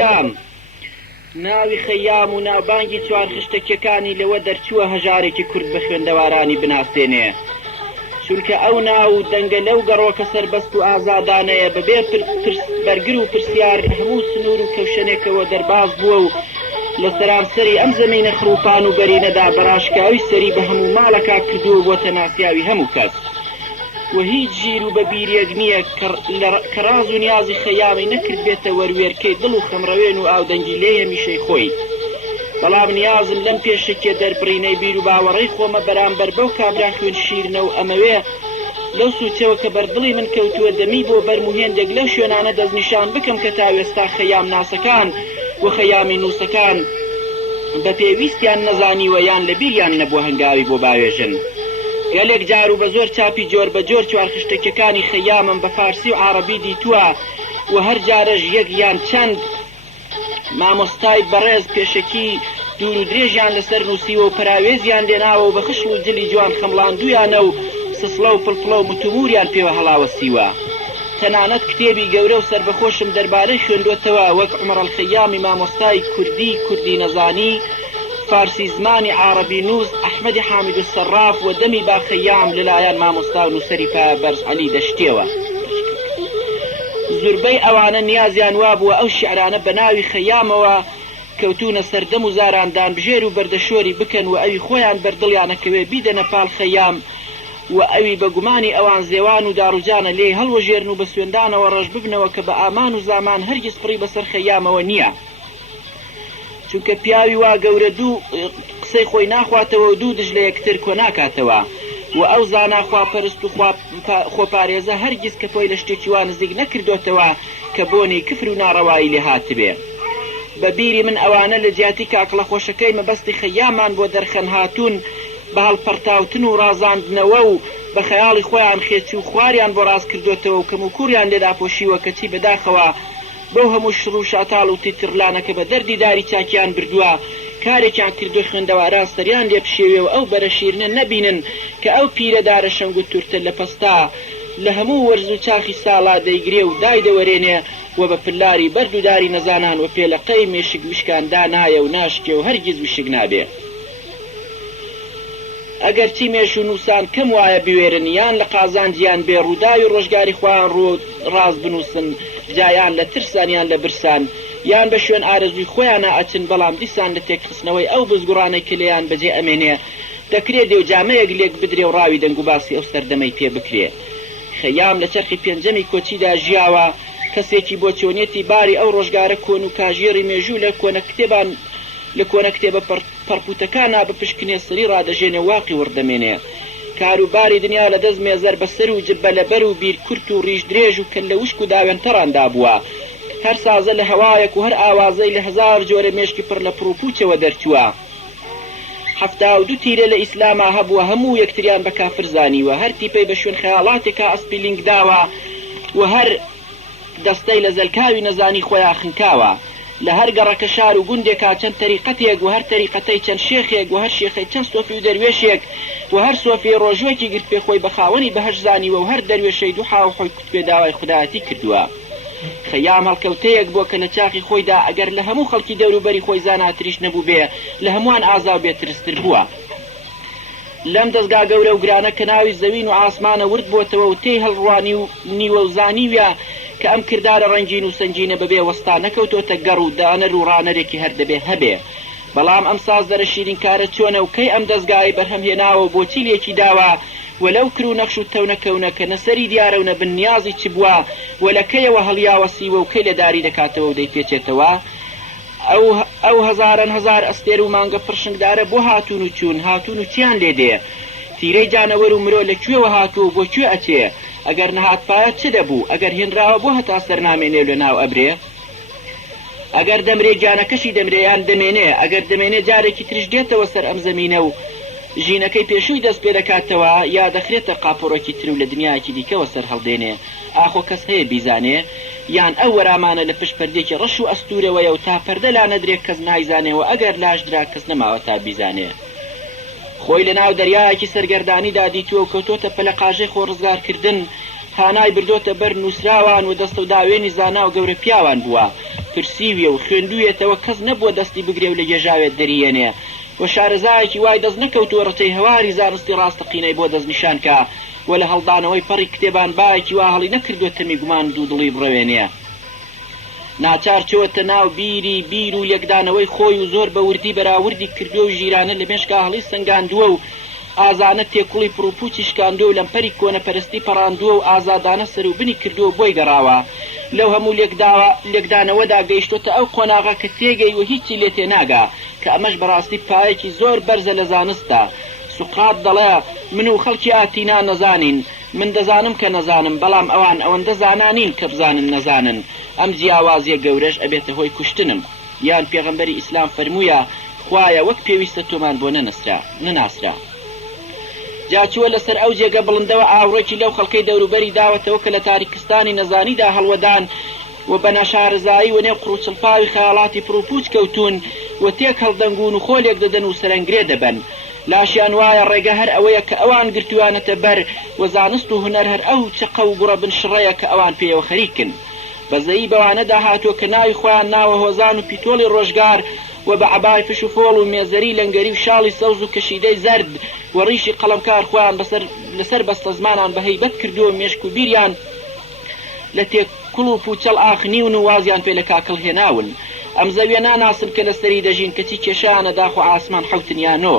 خەیام ناوی خەیام و ناوبانگی چوار خشتەکیەکانی لەوە دەرچووە هەژارێکی کورد بە خوێندەوارانی بناسێنێ چونکە ئەو ناو دەنگە لەو گەڕۆکە سەربەست و ئازادانەیە بەبێ بەرگر و پرسیار هەموو سنوور و کەوشەنێکەوە دەرباز بووە و لە سەرانسەری ئەم زەمینە خروپان و بەرینەدا بەڕاشکاوی سەری بە هەموو ماڵەکە کردووە بۆتە ناسیاوی هەموو کەس و هیچ ژیر و بەبیرێک نییە کە ڕاز و نیازی خەیامی نەکرد بێتە وەروێرکەی دڵ و خەمڕەوێن و ئاودەنگی لێ هەمیشەی خۆی بەڵام نیازم لەم پێشەکێ دەربڕینەی بیر و باوەڕەی خۆمە بەرامبەر بەو کابرا خوێن شیرنە و ئەمەوێ لەو سوچەوە کە بەردڵی من کەوتووە دەمی بۆ بەرموهێندێک لەو شوێنانە دەستنیشان بکەم کە تاوێستا خەیام ناسەکان و خەیامی نووسەکان بە پێویستیان نەزانیوە یان لە بیریان نەبووە هەنگاوی بۆ باوێژن گەلێک جار و بە زۆر چاپی جۆر بە جۆر چوار خشتەکیەکانی خەیامم بە فارسی و عەرەبی دیتووە و هەر جارەش یەک یان چەند مامۆستای بەڕێز پێشەکی دوور و درێژیان لەسەر نووسیوە و پراوێزیان لێناوە و بە خشم و جلی جوان خەمڵاندویانە و سسڵە و پڵپڵە و متموریان پێوە هەڵاوەستیوە تەنانەت کتێبی گەورە و سربەخۆشم دەربارەی خوێندوێتەوە وەک عومەر الخەیامی مامۆستای کوردی نەزانی فارسی زمانی عربی نووس ئەحمەدی حامید السەراف و دەمی با خەیام لەلایەن مامۆستا و نووسەری بەرز عەلی دەشتێوە زوربەی ئەوانە نیازیان وابووە ئەو شیعرانە بە ناوی خەیامەوە کەوتونە سەردەم و زاراندان بژێر و بەردەشۆری بکەن و ئەوی خۆیان بەردڵیانەکەوێ بیدەنە پاڵ خەیام و ئەوی بە گومانی ئەوان زێوان و داڕوجانە لێ هەڵوەژێرن و بە سوێندانەوە ڕەش ببنەوە کە بە ئامان و زامان هەرگیز پڕی بەسەر خەیامەوە نییە چونکە پیاوی وا گەورە دوو قسەی خۆی ناخواتەوە و دوو دژ لە یەکتر کۆ ناکاتەوە و ئەو زانا خواپەرست و خۆپارێزە هەرگیز کە پۆی لە شتێکی وا نزیک نەکردوێتەوە کە بۆنی کفر و ناڕەوایی لێ هاتبێ بە بیری من ئەوانە لە جیاتی کاکڵە خۆشەکەی مەبەستی خەیامان بۆ دەرخەن هاتوون بە هەڵپەرتاوتن و ڕازاندنەوە و بە خەیاڵی خۆیان خێچی و خواریان بۆ ڕاست کردوێتەوە و کەم و کووریان لێدا پۆشیوە کەچی بەداخەوە بەو هەموو شڕ و شاتاڵ و تیترلانەکە بە دەردی داری چاکیان بردووە کارێکیان کردو خوێندەواران سەریان لێ پشێوێ و ئەو بەرەشیرنە نەبینن کە ئەو پیرەدارە شەنگ و تورتە لە پەستا لە هەموو وەرز و چاخی ساڵا دەیگرێ و دای دەوەرێنێ و بە پلاری بەرد و داری نەزانان و پێلەقەی مێشک وشکاندا نایە و ناشکێ و هەرگیز وشک نابێ ئەگەر چی مێش و نووسان کەم وایە بوێرن یان لە قازانجیان بێ ڕووداوی ڕۆژگاری خۆیان ڕۆ ڕاز بنووسن جایان لە ترسانیان لە برسان یان بە شوێن ئارەزوی خۆیانە ئەچن بەڵام دیسان لە تێکخستنەوەی ئەو بزگوڕانەی کە لێیان بەجێ ئەمێنێ دەکرێت دێوجامەیەک لێک بدرێ و ڕاوی دەنگ و باسی ئەو سەردەمەی پێ بکرێ خەیام لە چەرخی پێنجەمی کۆچیدا ژیاوە کەسێکی بۆ چۆنیەتی باری ئەو ڕۆژگارە کۆن و کاژێری مێژوو لە کۆنە کتێبان لە کۆنە کتێبە پەرپوتەکانە بپشکنێ سەری ڕادەژێنێ واقی وردەمێنێ کاروباری دنیا لە دەست مێزەر بەسەر و جبە لەبەر و بیر کورت و ڕیش درێژ و کەل لە وشک و داوێنتەڕاندا بووە هەر سازە لە هەوایەک و هەر ئاوازەی لە هەزار جۆرە مێشکی پڕ لە پڕوپوچەوە دەرچووە 72 تیرە لە ئیسلاما هەبووە هەموو یەکتریان بە کافر زانیوە هەر تیپەی بە شوێن خەیاڵاتێکە ئەسپی لینگ داوە و هەر دەستەی لە زەلکاوی نەزانی خۆیان خنکاوە لە هەر گەڕەکە شار و گوندێکا چەند تەریقەتێک و هەر تەریقەتەی چەند شێخێک و هەر شێخەی چەند سۆفی و دەروێشێک و هەر سۆفی ڕۆژوەکی گرت پێ خۆی بەخاوەنی بەهەش زانیوە و هەر دەروێشەی دوو حاو خۆی کوت پێ داوای خودایەتی کردووە خەیام هەڵکەوتەیەک بۆ کە لە چاقی خۆیدا ئەگەر لە هەموو خەڵکی دەوروبەری خۆی زاناتریش نەبوو بێ لە هەمووان ئازا و بێترستر بووە لەم دەستگا گەورە و گرانە کە ناوی زەوین و ئاسمانە ورد بۆتەوە و تێی هەڵڕوانی و نیوە و زانیویە کە ئەم کردارە ڕەنگین و سنجینە بەبێ وەستا نەکەوتۆتە گەڕ و دانەر و ڕانەرێکی هەر دەبێ هەبێ بەڵام ئەم سازدەرە شیرینکارە چۆنە و کەی ئەم دەستگای بەرهەمهێناوە بۆچی لێکی داوە وەلەو کرد و نەخش و تەونەکەونە کە نەسەری دیارە و نەبن نیازی چ بووە وەلەکەیەوە هەڵیاوەسیوە و کەی لەداری دەکاتەوە و دەیپێچێتەوە ئەو هەزاران هەزار ئەستێر و مانگە پڕشنگدارە بۆ هاتوون و چوون هاتوون و چیان لێ دێ تیرەی جانەوەر و مرۆ لەکوێوە هاتووە بۆ کوێ ئەچێ ئەگەر نەهات پایە چ دەبوو ئەگەر هێنراوە بۆ هەتا سەرنامێنێ لە ناو ئەبرێ ئەگەر دەمرێ گیانەکەشی دەمرێیان دەمێنێ ئەگەر دەمێنێ جارێکی ترش دێتەوە سەر ئەم زەمینە و ژینەکەی پێشووی دەست پێ دەکاتەوە یا دەخرێتە قاپۆڕێکی تر و لە دنیایەکی دیکەوە سەر هەڵدێنێ ئاخۆ کەس هەیە بیزانێ یان ئەو وەرامانە لە پشت پەردێکی ڕەش و ئەستورەوەیە و تا پەردە لا نەدرێت کەس نایزانێەوە ئەگەر لاش درا کەس نەماوە تا بیزانێ خۆی لە ناو دەریایەکی سەرگەردانیدا دیتووە و کەوتۆتە پەلە قاژەی خۆڕزگارکردن هانای بردۆتە بەر نووسراوان و دەستە و داوێنی زانا و گەورە پیاوان بووە پرسیویە و خوێندوویێتەوە کەس نەبووە دەستی بگرێ و لە گێژاوێت دەریێنێ و شارەزایەکی وای دەست نەکەوتووە ڕەتەی هەواری زانستی ڕاستەقینەی بۆ دەستنیشانکە و لە هەڵدانەوەی پەڕی کتێبان باەکی وا هەڵی نەکردووە تەمی گومان دوو دڵی بڕەوێنێ ناچار چۆتە ناو بیر و یەکدانەوەی خۆی و زۆر بە وردی بەراوردی کردووە و ژیرانە لە مێشکا هەڵی سنگاندووە و ئازانە تێکوڵی پڕوپوچی شکاندووە و لەمپەری کۆنەپەرستی پەڕاندووە و ئازادانە سەر و بنی کردووە بۆی گەڕاوە لەو هەموو لێکدانەوەدا گەیشتۆتە ئەو قۆناغا کە تێگەی و هیچی لێ تێناگا کە ئەمەش بەڕاستی پایەکی زۆر بەرزە لە زانستە سوقرات دەڵێ من و خەڵکی ئاتینا نەزانین من دەزانم کە نەزانم بەڵام ئەوان ئەوەندە زانانین کە بزانن نەزانن ئەم جیاوازیە گەورەش ئەبێتە هۆی کوشتنم یان پێغەمبەری ئیسلام فەرموویە خوایە وەک پێویستە تۆمان بۆ نەناسرا جاچووە لەسەر ئەو جێگە بڵندەوە ئاوڕێکی لەو خەڵکەی دەوروبەری داوەتەوە کە لە تاریکستانی نەزانیدا هەڵوەدان و بە نەشارەزایی و نێو قڕوچڵپاوی خەیاڵاتی پڕوپوچ کەوتون و تێک هەڵدەنگون و خۆلێک دەدەن و سەرنگرێ دەبن لاشیان وایە ڕێگە هەر ئەوەیە کە ئەوان گرتوانەتە بەر و زانست و هونەر هەر ئەو چقە و گوڕە بنشڕەیە کە ئەوان پێوە خەریکن بەزەیی بەوانەدا هاتووە کە ناوی خۆیان ناوە هۆزان و پیتۆڵی ڕۆژگار و بە عەبای فش و فۆڵ و مێزەری لەنگەری و شاڵی سەوز و کەشیدەی زەرد و ڕیشی قەڵەمکار خۆیان لەسەر بەستە زمانان بە هەیبەت کردووە مێشک و بیریان لە تێکوڵ و پوچەڵ ئاخنیون و وازیان پێ لە کاکڵ هێناون ئەم زەویە ناناسن کە لەسەری دەژین کەچی کێشانە داخ و ئاسمان حەوتنیانۆ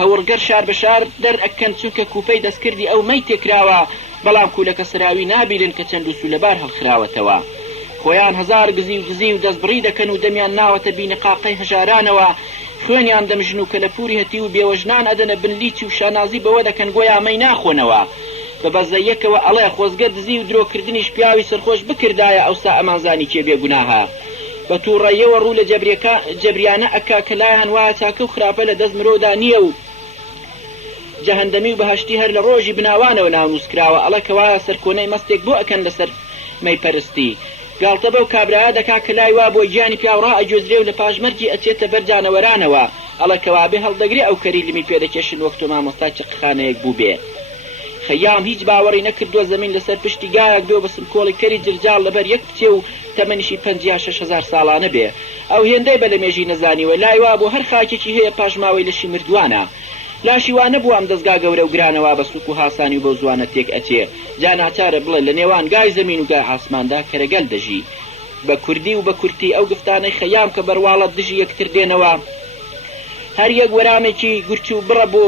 هەوڕگەر شار بە شار دەرئەکەن چونکە کوپەی دەستکردی ئەو مەی تێکراوە بەڵام کوولەکە سراوی نابیرن کە چەند و سولەبار هەڵخراوەتەوە خۆیان هەزار گزی و دەستبڕی دەکەن و دەمیان ناوەتە بینقاقەی هەژارانەوە خوێنیان دەمژن و کە لە پووری هەتی و بێوەژنان ئەدەنە بنلیچی و شانازی بەوە دەکەن گۆیا مەی ناخۆنەوە بە بەزەیەکەوە ئەڵێ خۆزگە دزی و درۆکردنیش پیاوی سەرخۆش بکردایە ئەوسا ئەمانزانی کێ بێگوناها بە تووڕەیەوە ڕوو لە جەبریانە ئەکا کە لایەن وایە چاکە و خراپە لە دەست مرۆدا نییە و جەهەندەمی و بەهەشتی هەر لە ڕۆژی بناوانەوە ناونووسکراوە ئەڵە کەوایە سەرکۆنەی مەستێک بۆ ئەکەن لەسەر مەیپەرستی گاڵتە بەو کابرایە دەکا کە لای وا بۆ گیانی پیاوڕا ئەگوێزرێ و لە پاژمەرگی ئەچێتە بەرجانەوەرانەوە ئەڵە کەوابێ هەڵدەگرێ ئەو کەریلمی پێدەکێشن وەک تۆ مامۆستا چقخانەیەک بوو بێ خەیام هیچ باوەڕی نەکردووە زەمین لەسەر پشتی گایەک دۆ بە سمکۆڵی کەری جرجال لەبەر یەک بچێ و تەمەنیشی 5,000 ساڵانە بێ ئەو هێندەی بە لە مێژی نەزانیوە لای وا بۆ هەر خاکێکی هەیە پاشماوەی لەشی مردووانە لاشیوانە بوو ئەم دەستگا گەورە و گرانەوە بە سوک و هاسانی و بەو زوانە تێک ئەچێ جا ناچارە بڵێ لە نێوان گای زەمین و گای ئاسماندا کەرەگەل دەژی بە کوردی و بە کورتی ئەو گفتانەی خەیام کە بەرواڵەت دژی یەکتر دێنەوە هەر یەک وەرامێکی گورچ و بڕە بۆ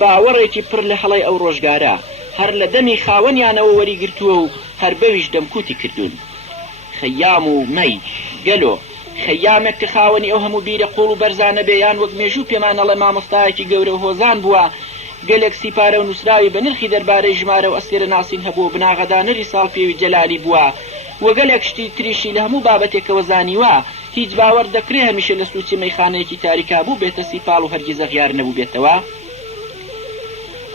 باوەڕێکی پڕ لە هەڵەی ئەو ڕۆژگارە هەر لە دەمی خاوەنیانەوە وەریگرتووە و هەر بەویش دەمکوتی کردوون خەیام و مەی گەلۆ خەیامێک کە خاوەنی ئەو هەموو بیرە قوڵ و بەرزانە بێیان وەک مێژوو پێمانەڵە مامۆستایەکی گەورە و هۆزان بووە گەلێک سیپارە و نووسراوی بە نرخی دەربارەی ژمارە و ئەسێرە ناسین هەبوو بناغەدانەری ساڵ پێوی جەلالی بووە وەگەلێک شتی تریشی لە هەموو بابەتێکەوە زانیوە هیچ باوەڕ دەکرێ هەمیشە لە سوچی مەیخانەیەکی تاریکا بوو بێتە سیپاڵ و هەرگیزە غیار نەبوو بێتەوە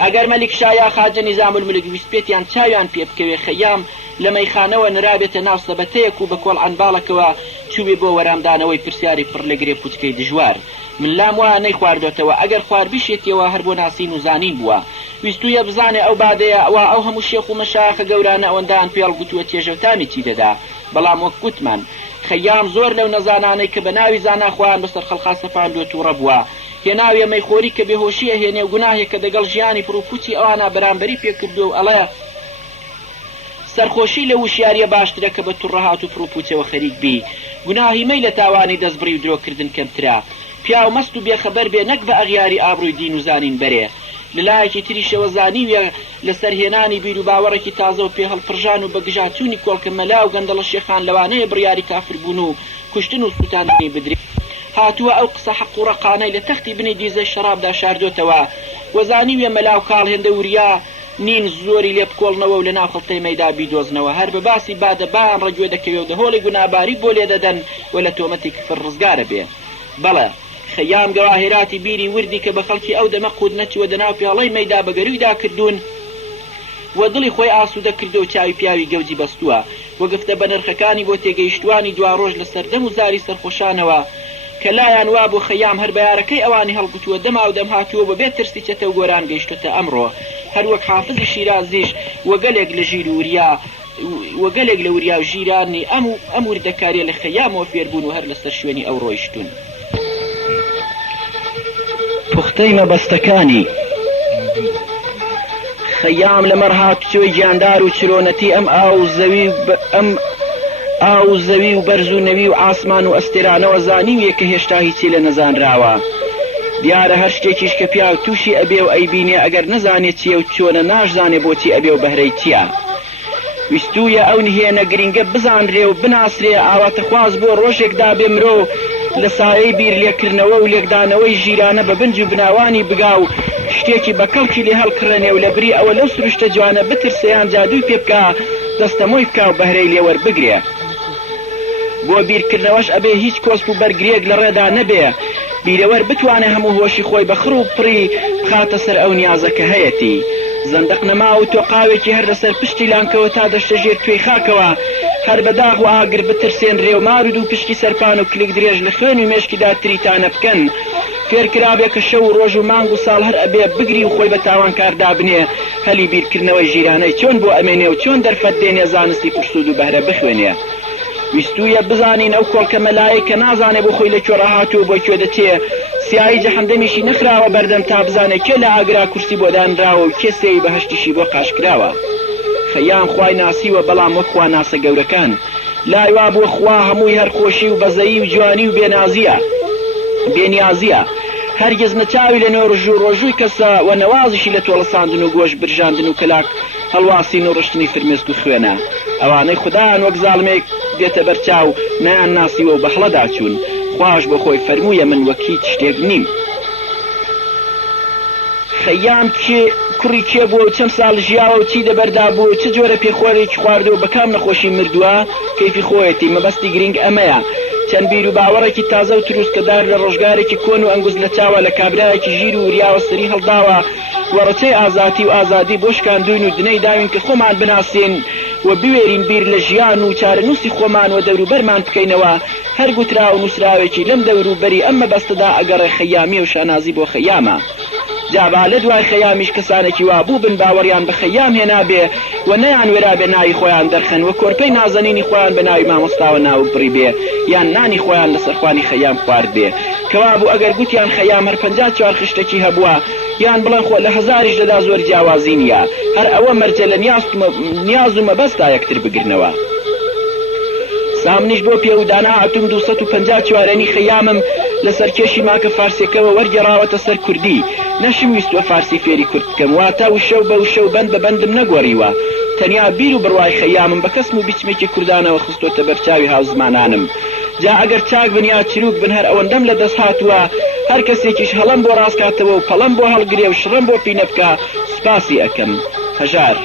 ئەگەر مەلیک شایا خاجە نیزام الملک ویست پێتیان چاویان پێ بکەوێ خەیام لە مەیخانەوە نرابێتە ناو سەبەتەیەک و بە کۆڵ ئەنباڵەکەوە چوبێ بۆ وەرامدانەوەی پرسیاری پڕ لە گرێ پوچکەی دژوار من لام وایە نەیخواردۆتەوە ئەگەر خوار بشێتیەوە هەر بۆ ناسین و زانین بووە ویستویە بزانێ ئەو بادەیە ئەوە ئەو هەموو شێخ و مەشایخە گەورانە ئەوەندان پێڵ گوتووە تێژە و تامی چی دەدا بەڵام وەک گوتمان خەیام زۆر لەو نەزانانەی کە بە ناوی زانا خۆیان بەسەر خەڵخا سەپاندووە تووڕە بووە هێناویە مەیخۆری کە بێهۆشیە هێنێ و گوناهێک کە دەگەڵ ژیانی پڕوپوچی ئەوانە بەرامبەری پێکردووە و ئەڵەیە سەرخۆشی لە وشیاریە باشترە کە بە تووڕەهات و پڕوپوچەوە خەریک بی گوناهی مەی لە تاوانی دەستبڕی و درۆکردن کەمترا پیا و مەست و بێخەبەر بێ نەک بە ئەغیاری ئابڕووی دین و زانین بەرێ لەلایەکی تریشەوە زانیویە لەسەر هێنانی بیر و باوەڕێکی تازە و پێ هەڵپڕژان و بەگژاتوونی کۆڵکە مەلا و گەندەڵە شێخان لەوانەیە بڕیاری کافربوون و کوشتن و سووتاندنی بدرێت هاتووە ئەو قسە حەق و ڕەقانەی لە تەختی بنی دیزەی شەرابدا شاردۆتەوە وەزانیویە مەلا و کاڵ هێندە وریا نین زۆری لێ بکۆڵنەوە و لە ناو خەڵتەی مەیدا بیدۆزنەوە هەر بە باسی بادەبان ڕەگوێ دەکەوێت و دەهۆڵی گوناباری بۆ لێ دەدەن و لە تۆمەتی کفر ڕزگارە بێ بەڵێ خەیام گەواهێراتی بیری وردی کە بە خەڵکی ئەو دەمە قود نەچوە دەناو پیاڵەی مەیدا بەگەرویدا کردوون و دڵی خۆی ئاسوودە کردو و چاوی پیاوی گەوجی بەستووە وەگفتە بە نرخەکانی بۆ تێگەیشتوانی دوا ڕۆژ لە سەردەم و زاری سەرخۆشانەوە کە لایەن وا بۆ خەیام هەر بەیارەکەی ئەوانی هەڵگوتووە دەما و دەم هاتووە بەبێ ترسی چەتە و گۆران گەیشتوتە ئەمڕۆ هەروەک حافزی شیرازیش وەگەلێک لە ژیر و وریا وەگەلێک لە وریا و ژیرانی ئەم وردەکاریە لە خەیامەوە فێربوون و هەر لەسەر شوێنی ئەو ڕۆیشتون. پوختەی مەبەستەکانی خەیام لە مەرهاتچۆی گیاندار و چرۆنەتی ئەم ئاو زەوی و بەرز و نەوی و ئاسمان و ئەستێرانەوە زانیویە کە هێشتا هیچی لە نەزانراوە. دیارە هەر شتێکیش کە پیا و تووشی ئەبێ و ئەیبینێ ئەگەر نەزانێت چیە و چۆنە ناشزانێ بۆچی ئەبێ و بەهرەی چییە. ویستویە ئەو نهێنە گرنگە بزانرێ و بناسرێ ئاواتە خواز بۆ ڕۆژێکدا بێ مرۆ لە سایەی بیر لێکردنەوە و لێکدانەوەی ژیرانە بە بنج و بناوانی بگا و شتێکی بە کەڵکی لێ هەڵکڕێنێ و لە بری ئەوە لەو سروشتە جوانە بترسیان جادووی پێ بکە دەستەمۆی بکا و بەهرەی لێوەربگرێ. بۆ بیرکردنەوەش ئەبێ هیچ کۆسپ و بەرگرێک لە ڕێدا نەبێ، بیرەوەر بتوانێ هەموو هۆشی خۆی بە خڕ و پڕی بخاتە سەر ئەو نیازەکە هەیەتی. زەندەق نەما و تۆقاوێکی هەر لەسەر پشتی لانکەوە تا دەشتە ژێر توێی خاکەوە هەر بەداغ و ئاگر بترسێنرێ و مارود و پشتی سەرپان و کلک درێژ لە خوێن و مێشکیدا تریتانە بکەن. فێرکرابێ کە شەو و ڕۆژ و مانگ و ساڵ هەر ئەبێ بگری و خۆی بە تاوانکاردا بنێ هەلی بیرکردنەوەی ژیرانەی چۆن بۆ ئەمێنێ و چۆن دەرفەت دێنێ زانستی پرسود و بەهرە بخوێنێ. ویستویە بزانین ئەو کۆڵکە مەلایکە نازانێ بۆ خۆی لە کوێڕە هاتووە بۆ کوێ دەچێ، سیایی جەهەندەمیشی نەخراوە بەردەم تا بزانێ کێ لە ئاگرا کورسی بۆ دانراوە و کێ سێی بەهەشتیشی بۆ قاشکراوە. خەیام خوای ناسیوە بەڵام وەک خوا ناسە گەورەکان، لای وا بۆ خوا هەمووی هەر خۆشی و بەزەیی و جوانی و بێنیازیە. هەرگیز نەچاوی لە نێو ڕژوو ڕۆژووی کەسە و نەوازیشی لە تۆڵەساندن و گۆشت برژاندن و کەلاک هەڵواسین و ڕشتنی فرمێسک و خوێنە. ئەوانەی خوددایان وەک زاڵمێک دێتە بەرچاو نەیان ناسیوە و بەهڵەدا چوون. خوش بۆ خۆی فەرموویە من وەک هیچ شتێک نیم. خەیام کوڕی کێ بووە و چەند ساڵ ژیاوە و چی دەبەردا بوو، چ جۆرە پێخۆرێکی خواردەوە بە کام نەخۆشی مردووە، کەیفی خۆیەتی مەبەستی گرنگ ئەمەیە. چەند بیر و باوەڕێکی تازە و تروسکەدار لە ڕۆژگارێکی کۆن و ئەنگوز لە چاوە لە کابرایەکی ژیر و وریاوە سەری هەڵداوە وەڕەچەی ئازاتی و ئازادی بۆ شکاندوین و دنەی داوین کە خۆمان بناسین و بوێرین بیر لە ژیان و چارەنووسی خۆمان و دەوروبەرمان بکەینەوە. هەر گوترا و نووسراوێکی لەم دەوروبەری ئەم مەبەستەدا ئەگەڕێ خەیامی و شانازی بۆ خەیامە. جابا لە دوای خەیامیش کەسانێکی وابوو بن باوەڕیان بە خەیام هێنابێ و نەیان وێرا بێ ناوی خۆیان دەرخەن و کۆرپەی نازەنینی خۆیان بە ناوی مامۆستاوە ناو بڕی بێ یان نانی خۆیان لەسەر خوانی خەیام خوارد بێ. کەوا بوو ئەگەر گوتیان خەیام هەر 54 خشتێکی هەبووە یان بڵێن خۆ لە هەزاریش دەدا زۆر جیاوازی نییە، هەر ئەوە مەرجە لە نیاز و مەبەستا یەکتر بگرنەوە. سامنیش بۆ پێودانا هاتووم 254 خەیامم لەسەر کێشی ماکە فارسیەکەوە وەرگێڕاوەتە سەر کوردی. نەشم ویستوە فارسی فێری کورد بکەم، واتە وشەو بە وشەو بەند بە بەندم نەگۆڕیوە. تەنیا بیر و بڕوای خەیامم بە کەسم و بیچمێکی کوردانەوە خستۆتە بەرچاوی هاوزمانانم. جا ئەگەر چاک بن یا چروک بن هەر ئەوەندەم لە دەست هاتووە هەر کەسێکیش هەڵم بۆ ڕاستکاتەوە و پەڵەم بۆ هەڵگرێ و شڕم بۆ پینە بکە سوپاسی ئەکەم. هەژار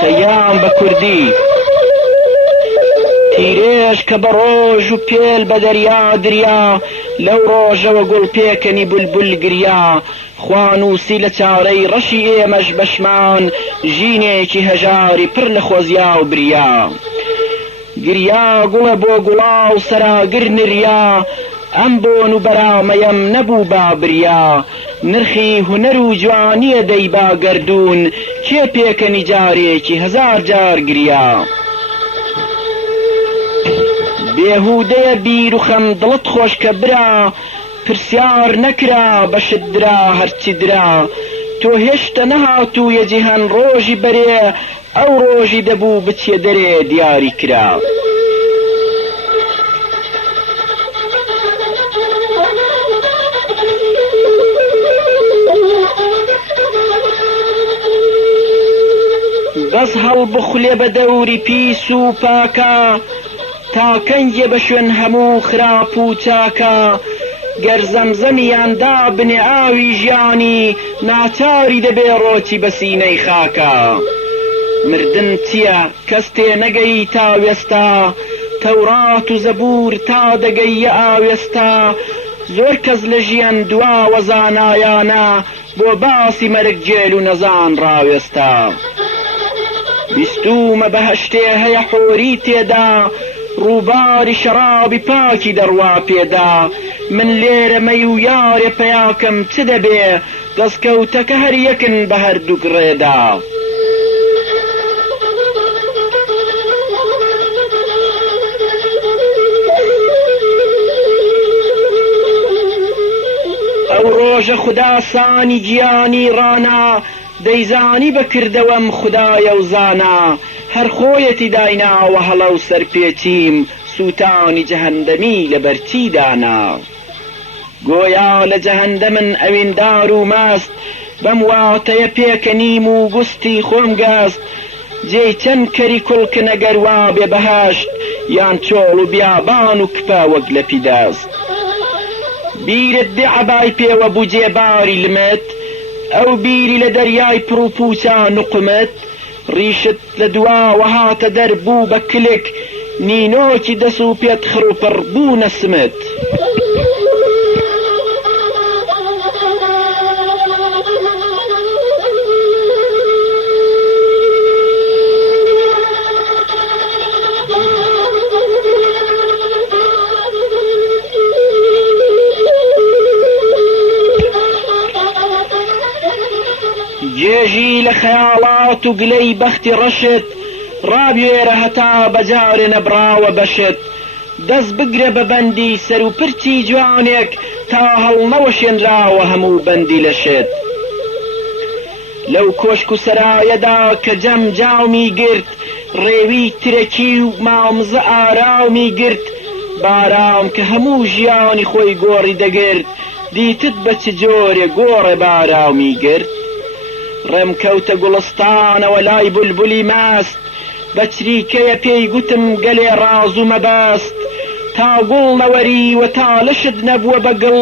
خەیام بە کوردی تیرێش کە بە ڕۆژ و پێل بە دەریا دریا، لەو ڕۆژەوە گوڵ پێکەنی بولبول گریا. خوانووسی لە چارەی ڕەشی ئێمەش بەشمان، ژینێکی هەژاری پڕ لە خۆزیا و بریا. گریا گوڵە بۆ گوڵا و سەراگر نریا، ئەم بۆن و بەرامەیەم نەبوو بابریا. نرخی هونەر و جوانیە دەیبا گەردوون، کێ پێکەنی جارێکی هەزار جار گریا. بێهودەیە بیر و خەم دڵت خۆش کە برا، پرسیار نەکرا بەشت درا هەرچی درا. تۆ هێشتا نەهاتوویە جیهان ڕۆژی بەرێ، ئەو ڕۆژی دەبوو بچێ دەرێ دیاری کرا. بەس هەڵبخولێ بە دەوری پیس و پاکە، تا کەنجێ بە شوێن هەموو خراپ و چاکە. گەر زەمزەمیان دابنێ ئاوی ژیانی، ناچاری دەبێ ڕۆکی بە سینەی خاکە. مردن چییە کەس تێ نەگەی تا وێستا، تەورات و زەبور تا دەگەیە ئاوێستا. زۆر کەس لە ژیان دواوە زانایانە، بۆ باسی مەرگ جێل و نەزان ڕاوێستا. بیستومە بەهەشتێ هەیە حۆری تێدا، ڕووباری شەرابی پاکی دەڕوا پێدا. من لێرە مەی و یارێ پەیاکەم چ دەبێ، دەستکەوتەکە هەر یەکن بە هەردووک ڕێدا. ئەو ڕۆژە خوداسانی گیانی ڕانا دەیزانی بەکردەوەم خودایە و زانا هەر خۆیەتی دایناوە هەڵە و سەرپێچیم سووتانی جەهەندەمی لەبەرچی دانا. گۆیا لە جەهەندەمن ئەویندار و مەست بەم واتەیە پێکەنیم و گوستی خۆم گەست جێی چەند کەری کوڵکن ئەگەر وا بێ بەهەشت یان چۆڵ و بیابان و کپە وەک لە پیدەست. بیرت دێ عەبای پێوە بوو جێباری لمت ئەو بیری لە دەریای پڕ و پوچە نوقمت ڕیشت لە دواوە هاتە دەربوو بە کلک نینۆکی دەس و پێت خڕ و پڕ بوو نەسمت. جێژی لە خەیاڵات و گلەی بەختی ڕەشت ڕابێرە هەتا بەجارێ نەبراوە بەشت دەست بگرە بە بەندی سەر و پرچی جوانێک تا هەڵنەوەشێنراوە هەموو بەندی لەشت. لەو کۆشک و سەرایەدا کە جەم جاومی گرت ڕێوی ترەکی و مامزە ئارامی گرت بارام کە هەموو ژیانی خۆی گۆڕی دەگرت دیتت بە چ جۆرێ گۆڕێ بارامی گرت. ڕێمکەوتە گوڵستانەوە لای بولبولی مەست بە چریکەیە پێی گوتم گەلێ ڕاز و مەبەست تا گوڵ نەوەریوە تا لەشت نەبووە بەگڵ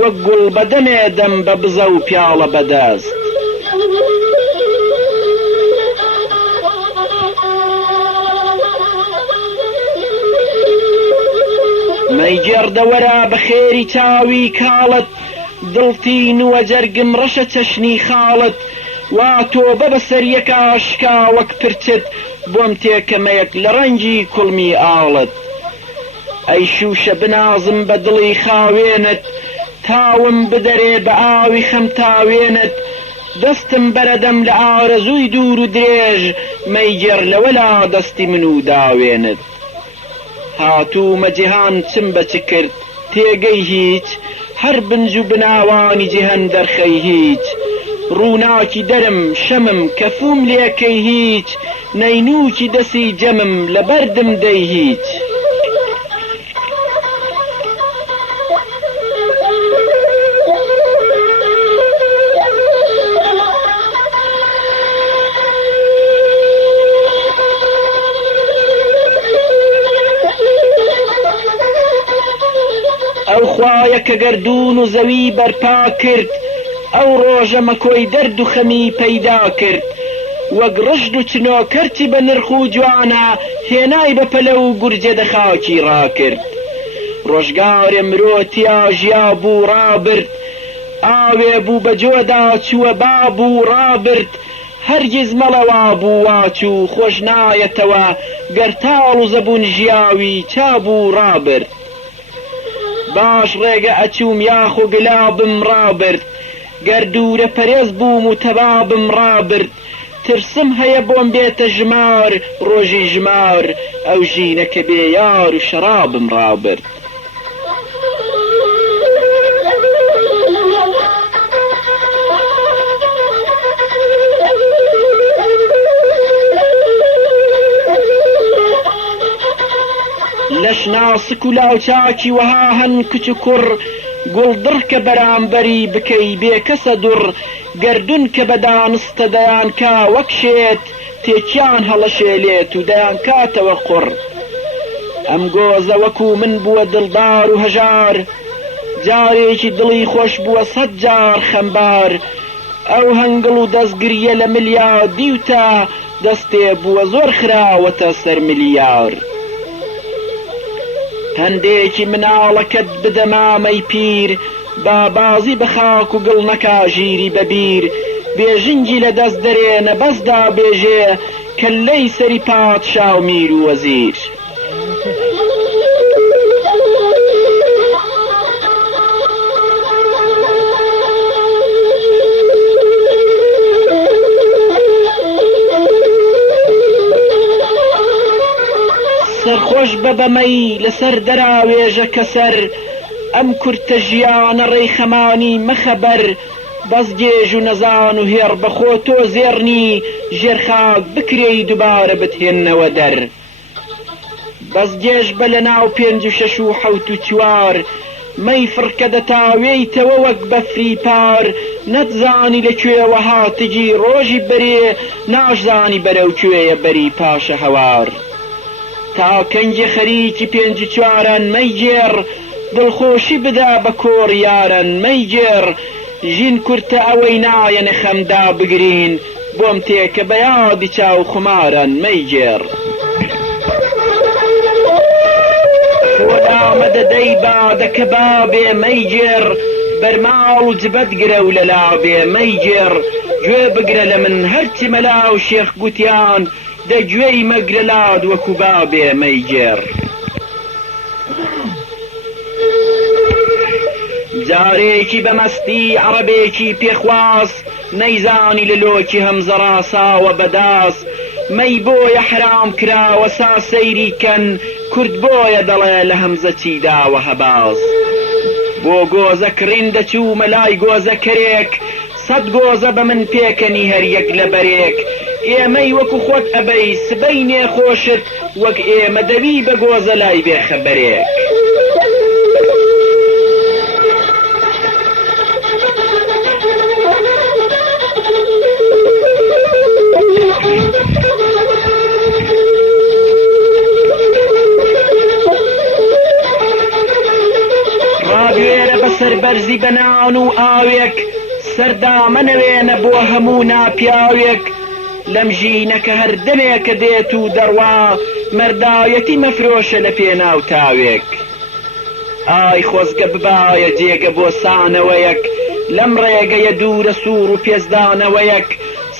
وەک گوڵ بەدەمێ دەم بە بزە و پیاڵە بەدەست. مەیگێڕدەوەرە بە خێری چاوی کاڵت دڵتین وە جەرگم ڕەشە چەشنی خاڵت وا تۆبە بەسەر یەک ئاشکا وەک پرچت بۆم تێکەمەیەک لە ڕەنگی کوڵمی ئاڵت. ئەی شوشە بنازم بە دڵی خاوێنت تاوم بدەرێ بە ئاوی خەمتاوێنت دەستم بەرەدەم لە ئارەزووی دوور و درێژ مەیگێڕ لەوەلا دەستی من و داوێنت. هاتوومە جیهان چم بە چ کرد تێگەی هیچ هەر بنج و بناوانی جیهان دەرخەی هیچ ڕووناکی دەرم شەمم کەفوم لێکەی هیچ نەینووکی دەسی جەمم لە بەردم دەی هیچ. ئەو خوایە کە گەردوون و زەوی بەرپا کرد ئەو ڕۆژە مەکۆی دەرد و خەمی پەیدا کرد وەک ڕژد و چنۆکەرتی بە نرخ و جوانە هێنای بە پەلە و گورجە دەخاکی ڕاکرد. ڕۆژگارێ مرۆتیا ژیا بوو ڕابرد ئاوێ بوو بە جۆدا چووە بابوو ڕابرد هەرگیز مەڵەوا بوو واچوو خۆش نایەتەوە گەرتاڵ و زەبوون ژیاوی چابوو ڕابرد. باش ڕێگە ئەچووم یاخ و گلابم ڕابرد گەردوورە پەرێز بووم و تەبابم ڕابرد ترسم هەیە بۆم بێتە ژمار ڕۆژی ژمار ئەو ژینەکە بێ یار و شەرابم ڕابرد. لەش ناسک و لاوچاکی وەها هەن کچ و کوڕ گوڵدڕ کە بەرامبەری بکەی بێکەسە دوڕ گەردون کە بەدانستە دەیان کا وەک شێت تێکیان هەڵەشێلێت و دەیان کاتەوە قوڕ. ئەم گۆزە وەکو من بووە دڵدار و هەژار جارێکی دڵی خۆش بووە 100 جار خەمبار ئەو هەنگڵ و دەستگریە لە ملیار دیوتە دەستێ بووە زۆر خراوەتە سەر ملیار. هەندێکی مناڵەکەت بدە مامەی پیر با بازی بە خاک و گڵ نەکا ژیری بەبیر بێژنگی لە دەست دەرێنە بەسدا بێژێ کەللەی سەری پادشا و میر و وەزیر. سەرخۆش بە بەمەی لەسەر دەراوێژە کەسەر ئەم کورتە ژیانە ڕێیخەمانی مەخەبەر بەس گێژ و نەزان و هێڕ بەخۆ تۆ زێڕنی ژێرخاک بکرێی دووبارە بتهێننەوە دەر بەس گێژ بە لە ناو 5 و 6 و 7 و 4 مەی فڕکە دەتاوێیتەوە وەک بەفری پار نەتزانی لەکوێوە هاتگی ڕۆژی بەرێ ناشزانی بەرەو کوێیە بەری پاشە هەوار تا کەنجی خەریکی 5 و 4 مەیگێڕ دڵخۆشی بدا بە کۆڕ یارن مەیگێڕ ژین کورتە ئەوەی نایەنە خەمدا بگرین بۆم تێکە بە یادی چاو خمارن مەیگێڕ وەلامەدە دەی بادەکە بابێ مەیگێڕ بەرماڵ و جبەت گرە و لەلابێ مەیگێڕ گوێ بگرە لە من هەرچی مەلا و شێخ گوتیان دەگوێی مەگرە لاد وەکو بابێ مەیگێڕ جارێکی بەمەستی عەرەبێکی پێخواست نەیزانی لە لۆکی هەمزە ڕاساوە بەداس مەی بۆیە حرام کراوە سا سەیری کەن کورد بۆیە دەڵێ لە هەمزە چی داوە هەباس بۆ گۆزە کڕین دەچوومە لای گۆزە کەرێک 100 گۆزە بە من پێکەنی هەر یەک لە بەرێک ئێمەی وەکو خۆت ئەبەی سبەی نێخۆشت وەک ئێمە دەوی بە گۆزە لای بێخەبەرێک ڕابێرە بەسەر بەرزی بەناون و ئاوێک سەردامەنەوێنە بۆ هەموو ناپیاوێک لەم ژینەکە هەر دەمێکە دێت و دەڕوا مەردایەتی مەفرۆشە لە پێناو تاوێک ئای خۆزگە ببایە جێگە بۆ سانەوەیەک لەم ڕێگەیە دوورە سوور و پێزدانەوەیەک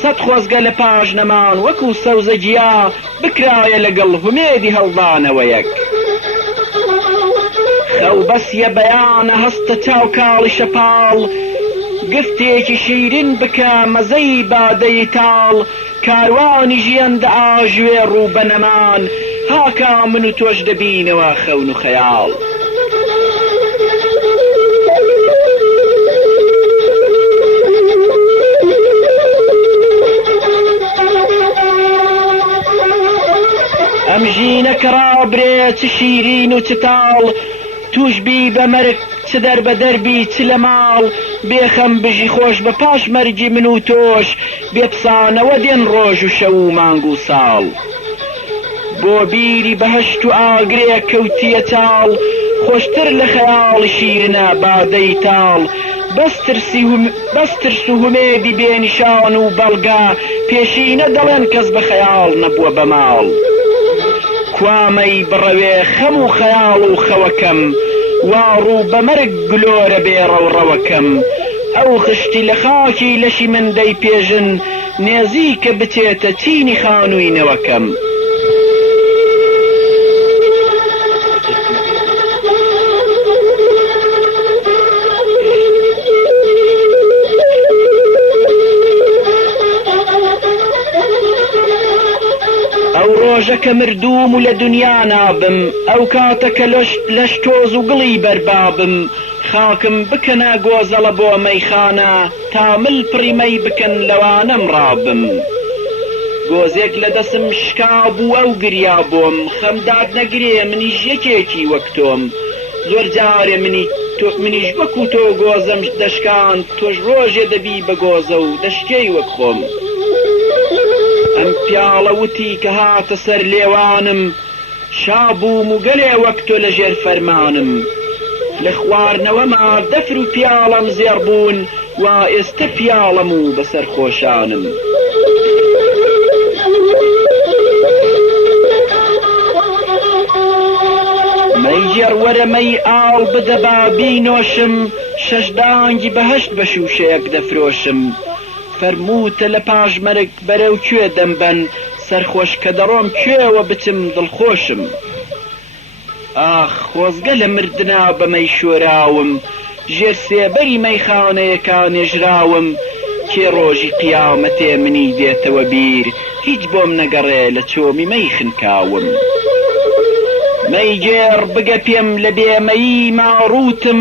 100 خۆزگە لە پاش نەمان وەکو سەوزە گیا بکرایە لەگەڵ هومێدی هەڵدانەوەیەک خەو بەسیە بەیانە هەستە چاو کاڵی شەپاڵ گفتێکی شیرین بکە مەزەی بادەی تاڵ کاروانی ژیان دەئاژوێ ڕوو بەنەمان هاکا من و تۆش دەبینەوە خەون و خەیاڵ ئەم ژینەکە ڕابرێ چ شیرین و چ تاڵ توش بی بە مەرگ چ دەربە دەربی چ لە ماڵ بێخەم بژی خۆش بە پاش مەرگی من و تۆش بێپسانەوە دێن ڕۆژ و شەو و مانگ و ساڵ بۆ بیری بەهەشت و ئاگرێ کەوتیە چاڵ خۆشتر لە خەیاڵی شیرنە بادەی تاڵ بەس ترس و هومێدی بێنیشان و بەڵگا پێشینە دەڵێن کەس بە خەیاڵ نەبووە بە ماڵ کوامەی بڕەوێ خەم و خەیاڵ و خەوەکەم واڕوو بە مەرگ گلۆرە بێڕەوڕەوەکەم ئەو خشتی لە خاکی لەشی من دەی پێژن نێزیکە بچێتە چینی خانووینەوەکەم ئەو ڕۆژەکە مردوم و لە دنیا نابم ئەو کاتەکە لەش تۆز و گڵی بەربابم خاکم بکەنە گۆزەڵە بۆ مەیخانە تامل پڕیمەی بکەن لەوانەم ڕابم گۆزێک لە دەسم شکابوو ئەو گریا بۆم خەمداد نەگرێ منیش یەکێکی وەک تۆم زۆر جارێ منیش وەکو تۆ گۆزەم دەشکان تۆش ڕۆژێ دەبی بە گۆزە و دەشکێی وەک خۆم ئەم پیاڵە وتی کە هاتە سەر لێوانم شابووم و گەلێ وەک تۆ لە ژێر فەرمانم لە خواردنەوەما دەفر و پیاڵەم زێڕ بوون وا ئێستا پیاڵەم و بەسەر خۆشانم مەیگێڕ وەرە مەی ئاڵ بدە با بینۆشم شەش دانگی بەهەشت بە شووشەیەک دەفرۆشم فەرمووتە لە پاش مەرگ بەرەو کوێ دەمبەن سەرخۆش کە دەڕۆم کوێوە بچم دڵخۆشم ئاخ خۆزگە لە مردنا بەمەی شۆراوم ژێر سێبەری مەیخانەیەکان نێژراوم کێ ڕۆژی قیامەتێ منی دێتەوە بیر هیچ بۆم نەگەڕێ لە چۆمی مەی خنکاوم مەیگێڕ بگە پێم لە بێمەیی ماڕوتم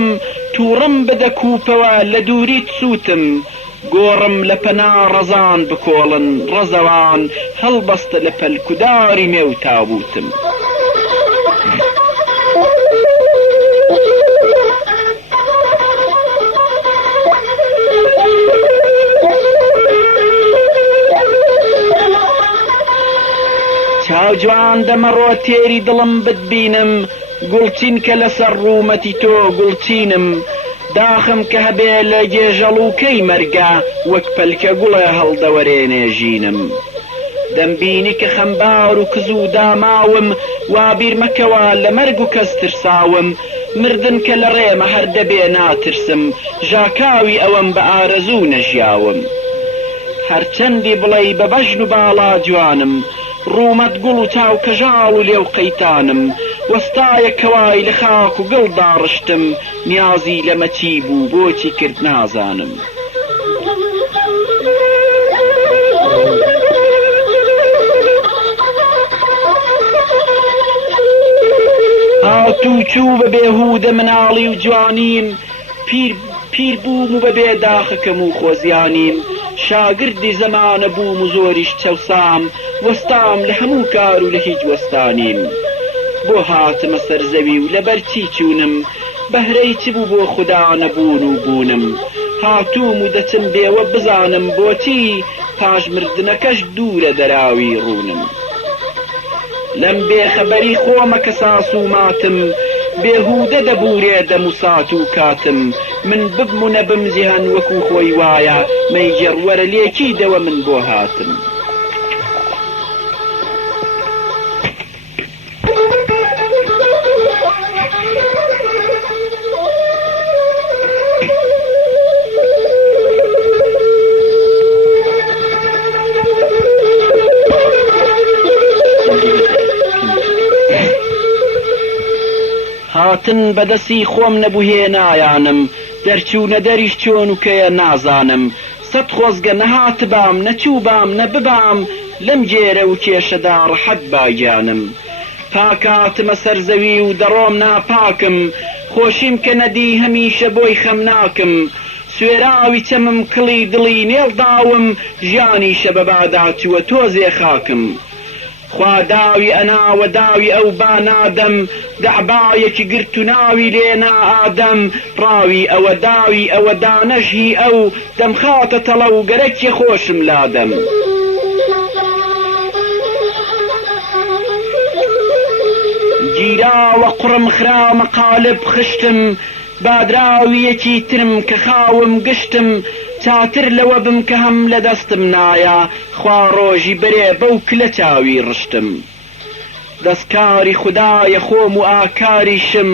تووڕم بدە کووپەوە لە دووریت سووتم گۆڕم لە پەنا ڕەزان بکۆڵن ڕەزەوان هەڵبەستە لە پەلکوداری مێو تابوتم چاو جوان دەمەڕۆ تێری دڵم بتبینم گوڵچین کە لەسەر ڕوومەتی تۆ گوڵچینم داخم کە هەبێ لە گێژەڵوکەی مەرگە وەک پەلکە گوڵە هەڵدەوەرێنێ ژینم دەمبینی کە خەمبار و کز و داماوم وابیر مەکەوە لە مەرگ و کەس ترساوم مردن کە لە ڕێمە هەر دەبێ ناترسم ژاکاوی ئەوەم بە ئارەزوو نەژیاوم هەرچەندی بڵێ بە بەژن و باڵا جوانم ڕوومەت گوڵ و چاو کەژاڵ و لێو قەیتانم وەستایە کەوای لە خاک و گڵ داڕشتم نیازی لە مەچی بوو بۆچی کرد نازانم هاتوو چوو بە بێهودە مناڵی و جوانیم پیر بووم و بەبێ داخەکەم و خۆزیانیم شاگردی زەمانە بووم و زۆریش چەوسام وەستام لە هەموو کار و لە هیچ وەستانیم بۆ هاتمە سەرزەوی و لەبەرچی چوونم بەهرەی چ بوو بۆ خوددا نەبوون و بوونم هاتووم و دەچم بێوە بزانم بۆچی پاشمردنەکەش دوورە دەراوی ڕوونم لەم بێخەبەری خۆمە کە ساس و ماتم بێهودە دەبورێ دەم و سات و کاتم من ببم و نەبم جیهان وەکو خۆی وایە مەیگەڕ وەرە لێکی دەوە من بۆ هاتم هاتن بەدەستی خۆم نەبووهێ نایانم دەرچوونە دەریش چۆن و کەیە نازانم سەد خۆزگە نەهاتبام نەچووبام نەببام لەم جێرە و کێشەدا ڕەحەت باگیانم پاکاتمە سەرزەوی و دەڕۆم ناپاکم خۆشیم کە نەدی هەمیشە بۆی خەمناکم سوێراوی چەمم کڵی دڵی نێڵداوم ژیانیشە بە باداچووە تۆزێ خاکم خوا داوی ئەناوە داوی ئەو بانادەم دەعبایەکی گرت و ناوی لێنا ئادەم ڕاوی ئەوە داوی ئەوە دانەژی ئەو دەمخاتە تەڵە و گەرەکی خۆشم لادەم گیراوە قڕم خراوە قالب خشتم بادراویەکی ترم کە خاوم گشتم چاتر لەوە بم کە هەم لە دەستم نایە خوا ڕۆژی بەرێ بەو کلە چاوی ڕشتم دەستکاری خودایە خۆم و ئاکاریشم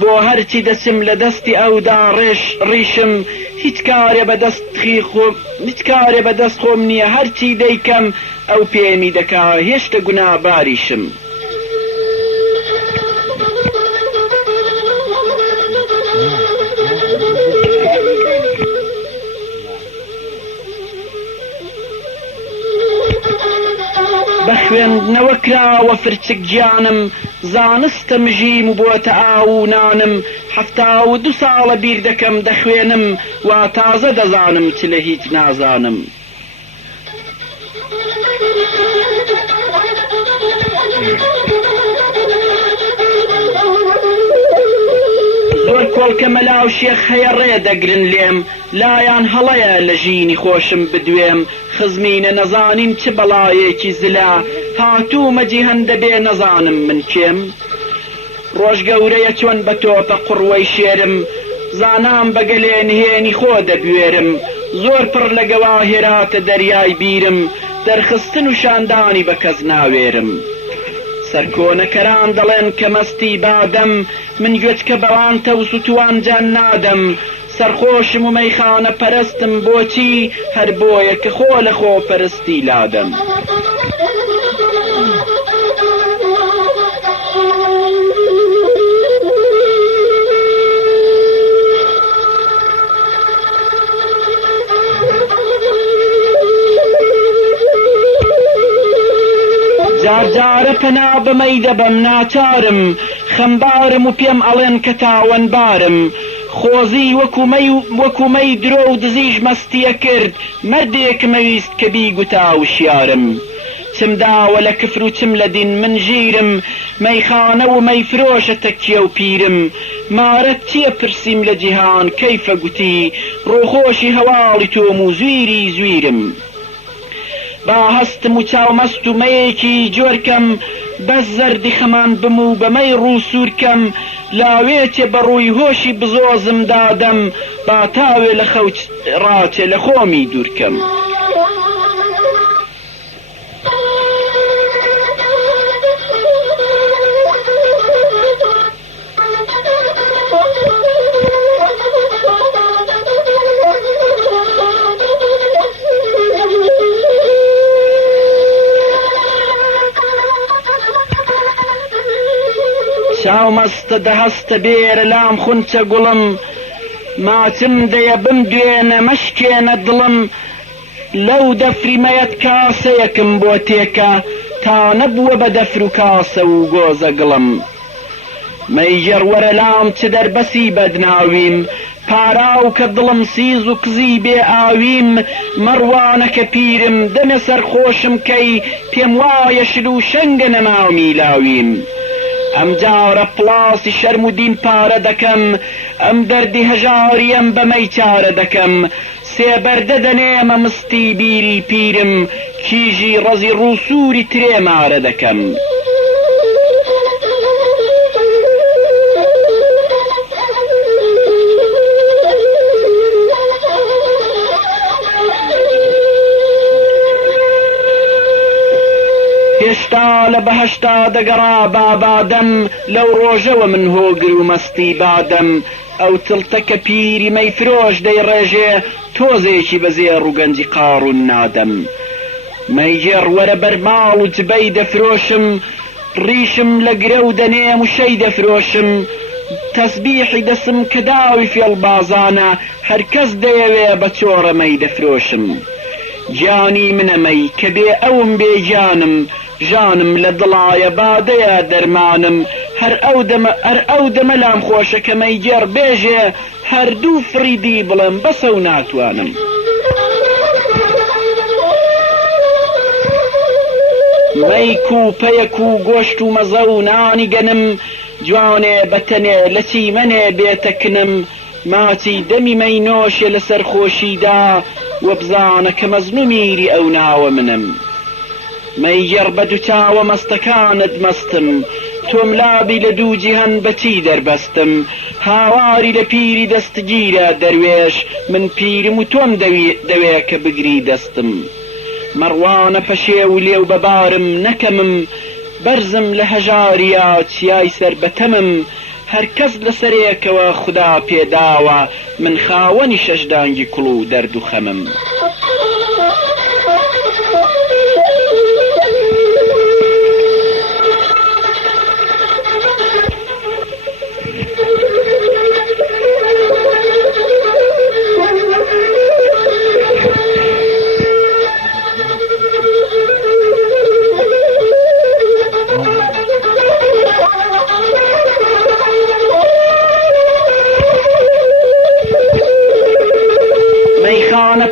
بۆ هەرچی دەچم لە دەستی ئەودا ڕیشم هیچ کارێ بەدەست خۆم نییە هەرچی دەیکەم ئەو پێمی دەکا هێشتا گوناباریشم بەخوێندنەوە کراوە فرچک گیانم زانستە مژیم و بۆتە ئاوونانم 72 ساڵە بیر دەکەم دەخوێنم وا تازە دەزانم چ لە هیچ نازانم زۆر کۆڵکە مەلاو شێخ هەیە ڕێدەگرن لێم لایان هەڵەیە لە ژینی خۆشم بدوێم خزمینە نەزانین چ بەڵایەکی زلا هاتوومە جیهەن دەبێ نەزانم من کێم ڕۆژ گەورەیە چۆن بە تۆپە قوڕوەی شێرم زانام بەگەلێ نهێنی خۆ دەبوێرم زۆر پڕ لە گەوا هێراتە دەریای بیرم دەرخستن و شاندانی بە کەس ناوێرم سەرکۆنەکەران دەڵێن کە مەستی بادەم من گوێچکە بەوان تەوس و توان جان نادەم سەرخۆشم و مەیخانە پەرستم بۆچی هەر بۆیە کە خۆ لە خۆ پەرستی لادەم جارجارە پەنا بەمەی دەبەم ناچارم خەمبارم و پێم ئەڵێن کە تاوەنبارم خۆزی وەکومەی درۆ و دزیش مەستیە کرد مەردێکمەویست کە بیگوتا وشیارم چم داوە لە کفر و چم لە دین من ژیرم مەیخانە و مەیفرۆشە تەکیە و پیرم مارەت چییە پرسیم لە جیهان کەیفە گوتی ڕۆخۆشی هەواڵی تۆم و زویری زویرم با هەستم و چاومەست و مەیەکی جۆرکەم بەس زەردی خەمان بم و بەمەی ڕووسوورکەم لاوێتێ بەڕووی هۆشی بزۆزم دادەم با تاوێ لە خەوچ ڕاچێ لە خۆمی دوورکەم چاومەستە دەهەستە بێرە لام خونچە گوڵم ماچم دەیە بم دوێنە مەشکێنە دڵم لەو دەفری مەیەت کاسەیەکم بۆ تێکە تا نەبووە بە دەفر و کاسە و گۆزە گڵم مەیژەڕ وەرە لام چ دەربەسی بەدناویم پاراو کە دڵم سیز و قزی بێ ئاویم مەڕوانەکە پیرم دەمە سەرخۆشم کەی پێم وایە شل و شەنگە نەماو میلاویم ئەم جارە پڵاسی شەرم و دین پارە دەکەم ئەم دەردی هەژاریم بەمەی چارە دەکەم سێبەردە دەنێمە مستی بیری پیرم کیژی ڕەزی ڕووسووری ترێمارە دەکەم هێشتا لە بەهەشتا دەگەڕا بابادەم لەو ڕۆژەوە من هۆگر و مەستی بادەم ئەو تڵتەکە پیری مەیفرۆش دەیڕێژێ تۆزێکی بەزێڕ و گەنجی قاڕون نادەم مەیجێڕ وەرە بەرماڵ و جبەی دەفرۆشم ڕیشم لە گرە و دەنێم و شەی دەفرۆشم تەسبیحی دەسم کە داوی فێڵبازانە هەرکەس دەیەوێ بە چۆڕەمەی دەفرۆشم گیانی منەمەی کە بێ ئەوم بێ گیانم ژانم لە دڵایە بادەیە دەرمانم هەر ئەو دەمە لام خۆشە کە مەیجێڕ بێژێ هەردوو فریدی بڵێم بەسە و ناتوانم مەیک و پەیەک و گۆشت و مەزە و نانی گەنم جوانێ بەتەنێ لە چیمەنێ بێتەکنم ماچی دەمی مەینۆشێ لەسەر خۆشیدا وە بزانە کە مەزنومیری ئەو ناوە منم مەیجێڕ بە دوو چاوە مەستەکانت مەستم تۆم لابی لە دوو جیهەن بەچی دەربەستم هاواری لە پیری دەستگیرە دەروێش من پیرم و تۆم دەوێ کە بگری دەستم مەڕوانە پەشێ و لێو بەبارم نەکەمم بەرزم لە هەژاریا چیای سەر بەتەمم هەرکەس لەسەرێکەوە خدا پێداوە من خاوەنی شەشدانگی کوڵ و دەرد و خەمم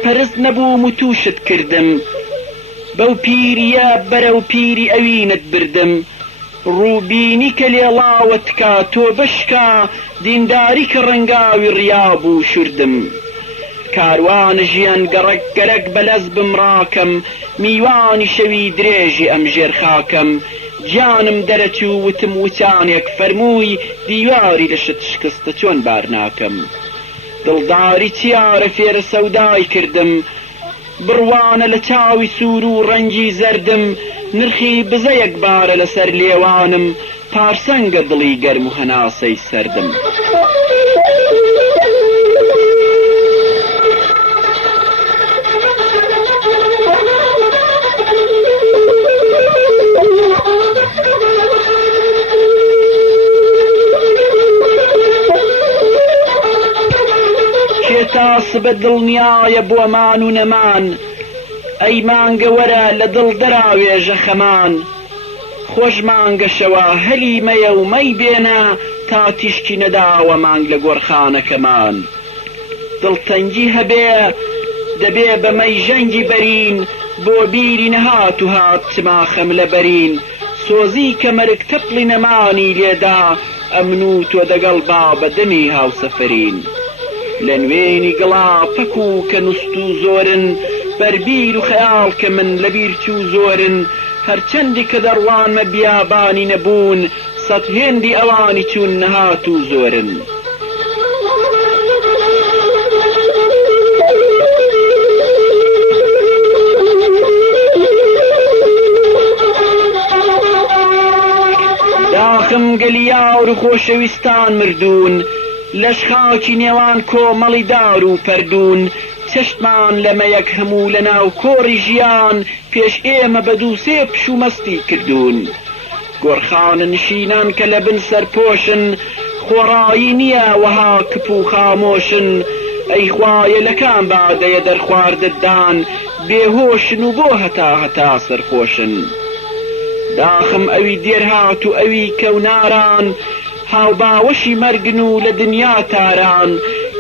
پەرست نەبووم و تووشت کردم بەو پیریە بەرەو پیری ئەوینت بردم ڕووبینی کە لێڵاوت کا تۆ بشکا دینداری کە ڕەنگاوی ڕیاب و شوردم کاروانە ژیان گەڕەک گەرەک بەلەز بمڕاکەم میوانی شەوی درێژی ئەم ژێرخاکەم گیانم دەرەچوو وتم وچانێک فەرمووی دیواری لە شت شکستە چۆن بار ناکەم دڵداری چیارە فێرە سەودای کردم بڕوانە لە چاوی سوور و ڕەنگی زەردم نرخی بزەیەک بارە لەسەر لێوانم پارسەنگە دڵی گەرم و هەناسەی سەردم تاسبە دڵنیایە بۆ مان و نەمان ئەی مانگە وەرە لە دڵ دەراوێژە خەمان خۆش مانگەشەوە هەلی مەیە و مەی بێنە تا تیشکی نەداوە مانگ لە گۆڕخانەکەمان دڵتەنگی هەبێ دەبێ بەمەی ژەنگی بەرین بۆ بیری نەهات و هات چما لە بەرین سۆزی کە مەرگ تەپڵی نەمانی لێدا ئەمن و تۆ دەگەڵ با بەدەمی هاوسەفەرین لە نوێنی گڵا پەک و کە نوست و زۆرن بەربیر و خەیاڵ کە من لە بیر چوو زۆرن هەرچەندی کە دەڕوانمە بیابانی نەبوون سەد هێندی ئەوانی چوون نەهات و زۆرن داخم گەلیاور و خۆشەویستان مردوون لەش خاکی نێوان کۆمەڵی دار و پەردوون چەشتمان لەمەیەک هەموو لە ناو کۆڕی ژیان پێش ئێمە بە دووسێ پشومەستی کردوون گۆڕخانە نشینان کە لە بن سەرپۆشن خۆڕایی نییە وەها کپ و خامۆشن ئەی خوایە لەکام بادەیە دەرخواردتدان بێهۆشن و بۆ هەتا سەرخۆشن داخم ئەوی دێرهات و ئەوی کەوناران هاوباوەشی مەرگن و لە دنیا تاران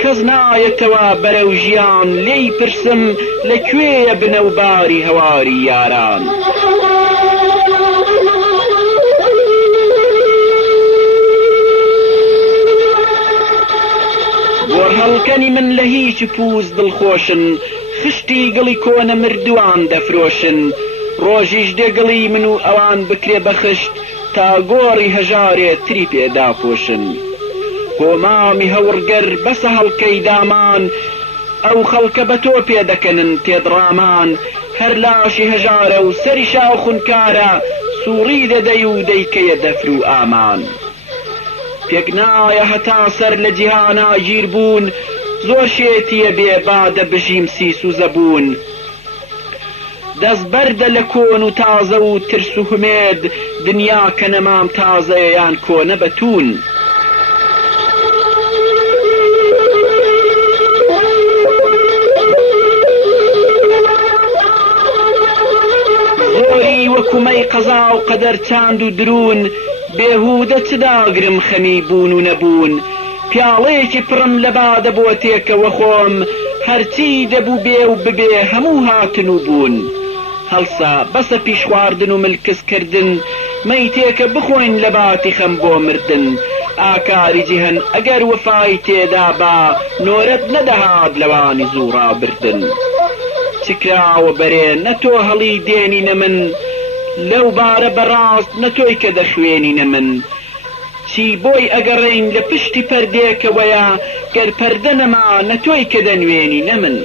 کەس نایەتەوە بەرەو ژیان لێی پرسم لەکوێیە بنەوباری هەواری یاران گۆڕهەڵکەنی من لە هیچ پووز دڵخۆشن خشتی گڵی کۆنە مردووان دەفرۆشن ڕۆژیش دێگڵی من و ئەوان بکرێ بەخشت تا گۆڕی هەژارێ تری پێدا پۆشن هۆمامی هەورگەر بەسە هەڵکەی دامان ئەو خەڵکە بە تۆ پێدەکەنن تێدڕامان هەر لاشی هەژارە و سەری شاو خونکارە سووڕی دەدەی و دەیکەیە دەفر و ئامان پێک نایە هەتا سەر لە جیهانا گیر بوون زۆر شێتیە بێ بادە بژیم سیس و زەبوون دەست بەردە لە کۆن و تازە و ترس و هومێد دنیا کە نەمام تازەیان کۆنە بەتون زۆری وەکومەی قەزا و قەدەر چاند و درون بێهودە چداگرم خەمی بوون و نەبوون پیاڵەیەکی پڕم لە بادە بۆ تێکەوە خۆم هەرچی دەبوو بێ و ببێ هەموو هاتن و بوون هەڵسا بەسە پیش خواردن و ملکسکردن مەی تێکە بخۆین لە باتی خەم بۆ مردن ئاکاری جیهن ئەگەر وەفای تێدا با نۆرەت نەدەهات لەوانی زوو ڕابردن چکراوە بەرێ نەتۆ هەڵی دێنی نەمن لەو بارە بەڕاست نەتۆی کە دەخوێنی نەمن چی بۆی ئەگەڕین لە پشتی پەردێکەوەیە گەر پەردە نەما نەتۆی کە دەنوێنی نەمن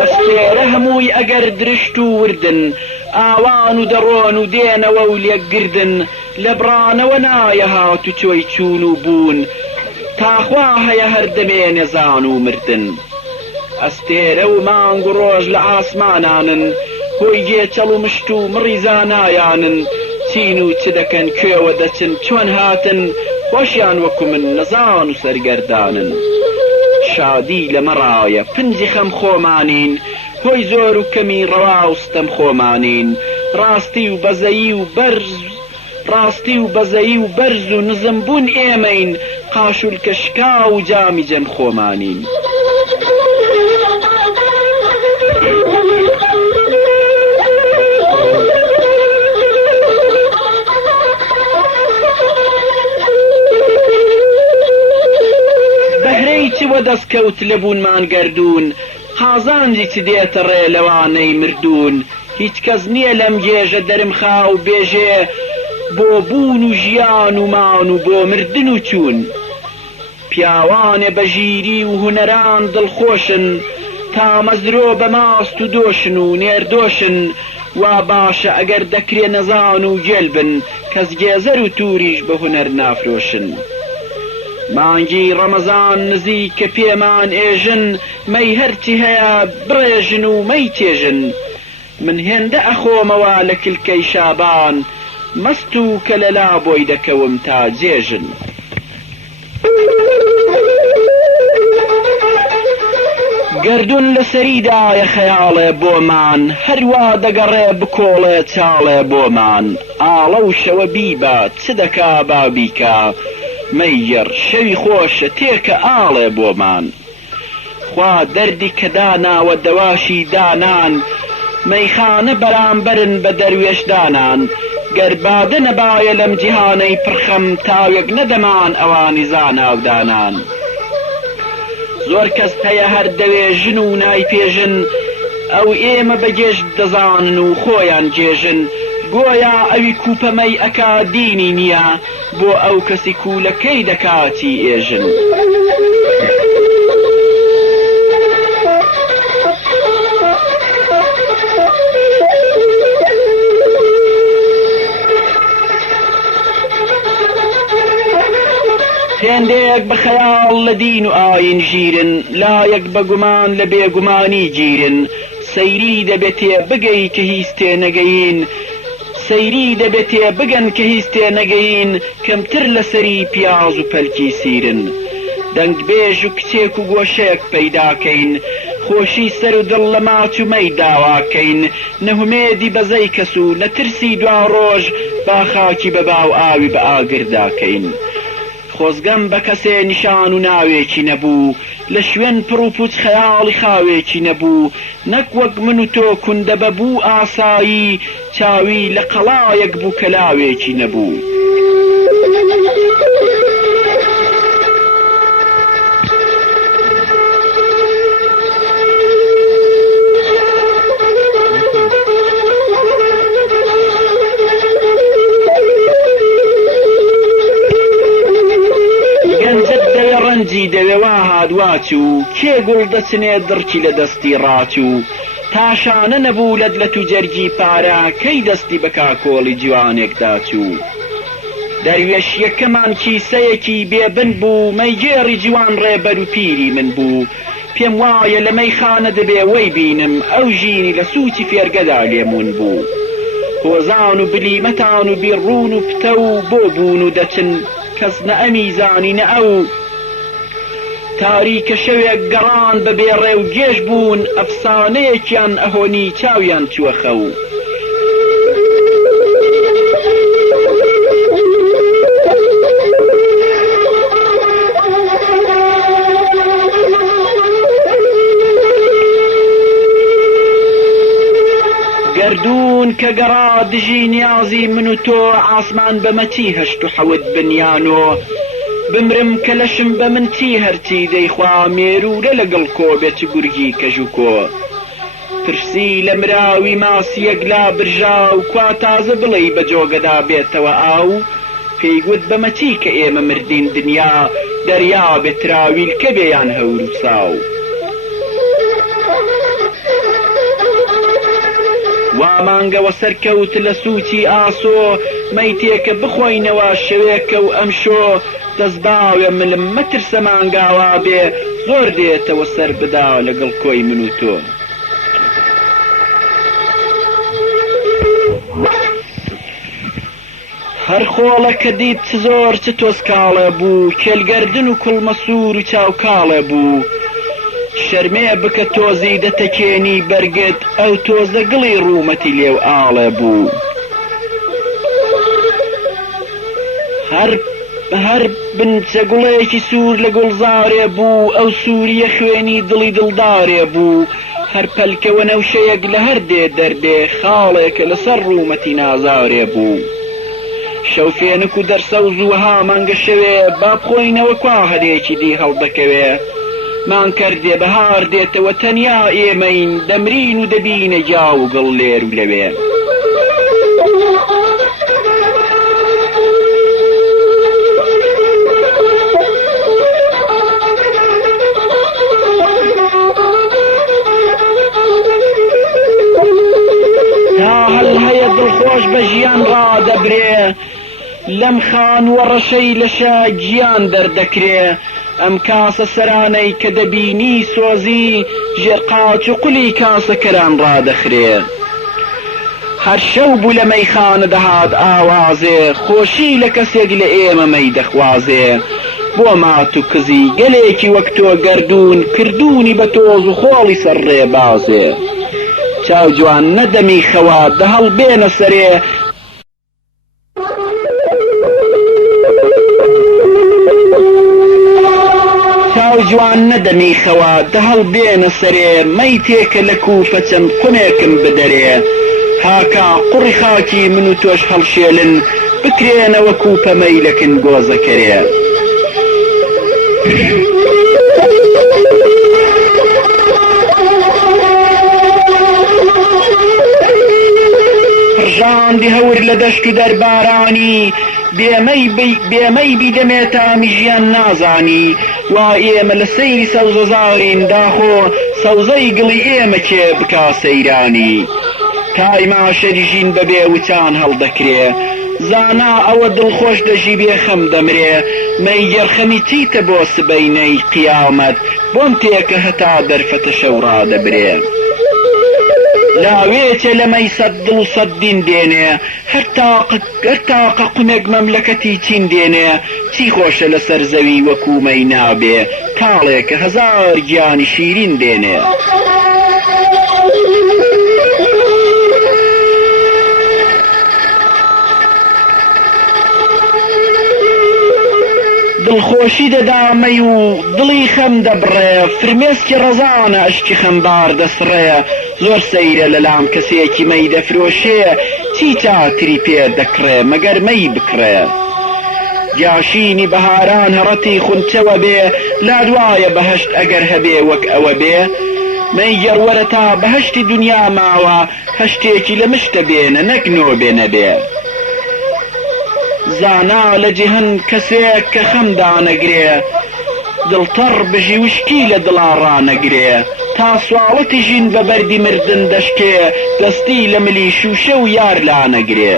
ئەستێرە هەمووی ئەگەر درشت و وردن ئاوان و دەڕۆن و دێنەوە و لێکگردن لە بڕانەوە نایە هات و چۆی چوون و بوون تاخوا هەیە هەردەمێ نێزان و مردن ئەستێرە و مانگ و ڕۆژ لە ئاسمانانن هۆی گێچەڵ و مشت و مڕی زانایانن چین و چ دەکەن کوێوە دەچن چۆن هاتن خۆشیان وەکو من نەزان و سەرگەردانن شادی لەمەڕایە پنجی خەم خۆمانین هۆی زۆر و کەمی ڕەواوستەم خۆمانین ڕاستی و بەزەیی و بەرز و نزم بوون ئێمەین قاشول کەشکا و جامی جەم خۆمانین بەهرەی چ وە دەستکەوت لەبوونمان گەردوون قازانجی چ دێتە ڕێ لەوانەی مردوون هیچ کەس نییە لەم گێژە دەرم خاو بێژێ بۆ بوون و ژیان و مان و بۆ مردن و چوون پیاوانێ بە ژیری و هونەران دڵخۆشن تا مەزرۆ بە ماست و دۆشن و نێردۆشن وا باشە ئەگەر دەکرێ نەزان و گێلبن کەس گێزەر و تووریش بە هونەر نافرۆشن مانگی ڕەمەزان نزیکە پێمان ئێژن مەی هەرچی هەیە بڕێژن و مەی تێژن من هێندە ئەخۆمەوە لە کلکەی شابان مەست و کە لەلا بۆی دەکەوم تا جێژن. گەردون لەسەریدایە خەیاڵێ بۆمان، هەروە دەگەڕێ بکۆڵێ چاڵێ بۆمان. ئاڵە و شەوە بیبە چ دەکا بابیکە، مەیگەڕ شەوی خۆشە تێکە ئاڵێ بۆمان. خوا دەردی کە داناوە دەواشی دانان، مەیخانە بەرامبەرن بە دەروێشدانان. گەر بادە نەبایە لەم جیهانەی پڕخەم، تاوێک نەدەمان ئەوانی زاناودانان. زۆر کەس هەیە هەر دەوێژن و نایپێژن، ئەو ئێمە بەگێشت دەزانن و خۆیان جێژن. گۆیا ئەوی کوپەمەی ئەکا دینی نییە، بۆ ئەو کەسی کوولەکەی دەکاتی ئێژن. هێندێک بە خەیاڵ لە دین و ئاین ژیرن، لایەک بە گومان لە بێگومانی گیرن. سەیری دەبێتێ بگەی کە هیچ تێ نەگەین، سەیری دەبێتێ بگەن کە هیچ تێ نەگەین. کەمتر لەسەری پیاز و پەلکی سیرن، دەنگ بێژ و کچێک و گۆشەیەک پەیداکەین. خۆشی سەر و دڵ لە ماچ و مەی داواکەین. نەهومێدی بەزەی کەس و نەترسی دوا ڕۆژ، با خاکی بە باو ئاوی بە ئاگرداکەین. خۆزگەم بە کەسێ نیشان و ناوێکی نەبوو، لە شوێن پڕ و پوچ خەیاڵی خاوێکی نەبوو. نەک وەک من و تۆ کوندە بەبوو ئاسایی، چاوی لە قەڵایەک بوو کە لاوێکی نەبوو. ڕەنجی دەوێوا هادواچوو، کێ گوڵ دەچنێ دڕکی لە دەستی ڕاچوو. تاشانە نەبوو لەدلەت و جەرگی پارە، کەی دەستی بە کاکۆڵی جوانێک داچوو. دەروێش یەکەمان کیسەیەکی بێبن بوو، مەیگێڕی جوان ڕێبەر و پیری من بوو. پێم وایە لە مەیخانە دەبێ وەی بینم، ئەو ژینی لە سووچی فێرگەدا لێمون بوو. هۆزان و بلیمەتان و بیڕون و پتە و بۆ بوون و دەچن، کەس نە ئەمی زانی نە ئەو. تاریکە شەوێک گەڕان بە بێڕێ و گێژ بوون، ئەفسانەیەکیان ئەهۆنی چاویان چووە خەو. گەردوون کە گەڕا دژی نیازی من و تۆ، ئاسمان بەمەچی هەشت و حەوت بنیانۆ. بمرم کە لەشم بە من چی هەرچی دەیخوا، مێرورە لەگەڵ کۆ بێت گورگی کەژ و کۆ. پرسی لە مراوی ماسیەک لا برژا و کوا تازە بڵێ بە جۆگەدا بێتەوە ئاو. پێیگوت بەمەچی کە ئێمە مردین دنیا، دەریا بێتراویل کە بێیان هەور و ساو. وا مانگەوە سەرکەوت لە سووچی ئاسۆ، مەی تێکە بخۆینەوە شەوێکە و ئەمشۆ. دەستباوێ ملم مەترسە مانگاوا بێ، زۆر دێتەوە سەر بدا لەگەڵ کۆی من و تۆ. هەر خۆڵە کە دیت چ زۆر چ تۆسکاڵێ بوو، کێلگەردن و کوڵمەسوور و چاوکاڵێ بوو. شەرمێ بکە تۆزی دەتەکێنی بەرگت، ئەو تۆزە گڵی ڕوومەتی لێو ئاڵێ بوو. هەر بنچە گوڵێکی سوور لە گوڵزارێ بوو، ئەو سووریە خوێنی دڵی دڵدارێ بوو. هەر پەلکەوە نەوشەیەک لە هەر دێ دەردێ، خاڵێکە لەسەر ڕوومەتی نازارێ بوو. شەوفێنک و دەرسەوز و وەها مانگە شەوێ، با بخۆینەوە کوا هەرێکی دی هەڵدەکەوێ. مان کردێ بەهار دێتەوە تەنیا ئێمەین، دەمرین و دەبینە گیا و گڵ لێر و لەوێ. دڵخۆش بە ژیان ڕادەبرێ، لەم خان وەڕەشەی لەشە گیان دەردەکرێ. ئەم کاسە سەرانەی کە دەبینی سۆزی، ژێر قاچ و قولی کاسەکەران ڕادەخرێ. هەر شەو بوو لە مەیخانە دەهات ئاوازێ خۆشی لە کەسێک لە ئێمە مەی دەخوازێ بۆ مات و کزی گەلێکی وەک تۆ گەردوون کردوونی بە تۆز و خۆڵی سەر ڕێبازێ چاو جوان نەدەمی خەوا دەهەڵبێنە سەرێ جوان نەدەمی خەوا دەهەڵبێنە سەرێ مەی تێکە لە کوفە چەند قونێکم بدەرێ هاکا قوڕی خاکی من و تۆش هەڵشێلن بکرێنەوە کوپە مەیلەکن گۆزەکەرێ پڕژاندی هەور لە دەشت و دەربارانی بێمەی بیدەمێتامی ژیان نازانی وا ئێمە لە سەیری سەوزەزارین داخۆ سەوزەی گڵی ئێمە کێ بکا سەیرانی تایما شەریژین بەبێ وچان هەڵدەکرێ زانا ئەوە دڵخۆش دەژی بێ خەم دەمرێ مەی گەرخەمی چیتە بۆ سبەینەی قیامەت بۆم تێکە هەتا دەرفەتە شەو ڕادەبرێ لاوێتێ لەمەی سەد دڵ و سەد دین دێنێ هەر تاقە قونێک مەملەکەتی چین دێنێ چی خۆشە لەسەر زەوی وەکومەی نابێ تاڵێکە هەزار گیانی شیرین دێنێ دڵخۆشی دەدامەی و دڵی خەم دەبڕێ فرمێسکی ڕەزانە ئەشکی خەمبار دەسڕێ زۆر سەیرە لەلام کەسێکی مەی دەفرۆشێ چی چاتری پێ دەکڕێ مەگەر مەی بکڕێ جاشینی بەهاران هەڕەتی خونچەوە بێ لا دوایە بەهەشت ئەگەر هەبێ وەک ئەوە بێ مەی گەڕوەرە تا بەهەشتی دنیا ماوە هەشتێکی لە مشتە بێنە نەک نۆ بێنە بێ زانا لە جیهن کەسێک کە خەمدانەگرێ دڵتەڕ بژی وشکی لە دڵا ڕانەگرێ تا سواڵەتی ژین بە بەردی مردن دەشکێ دەستی لە ملی شوشە و یار لانەگرێ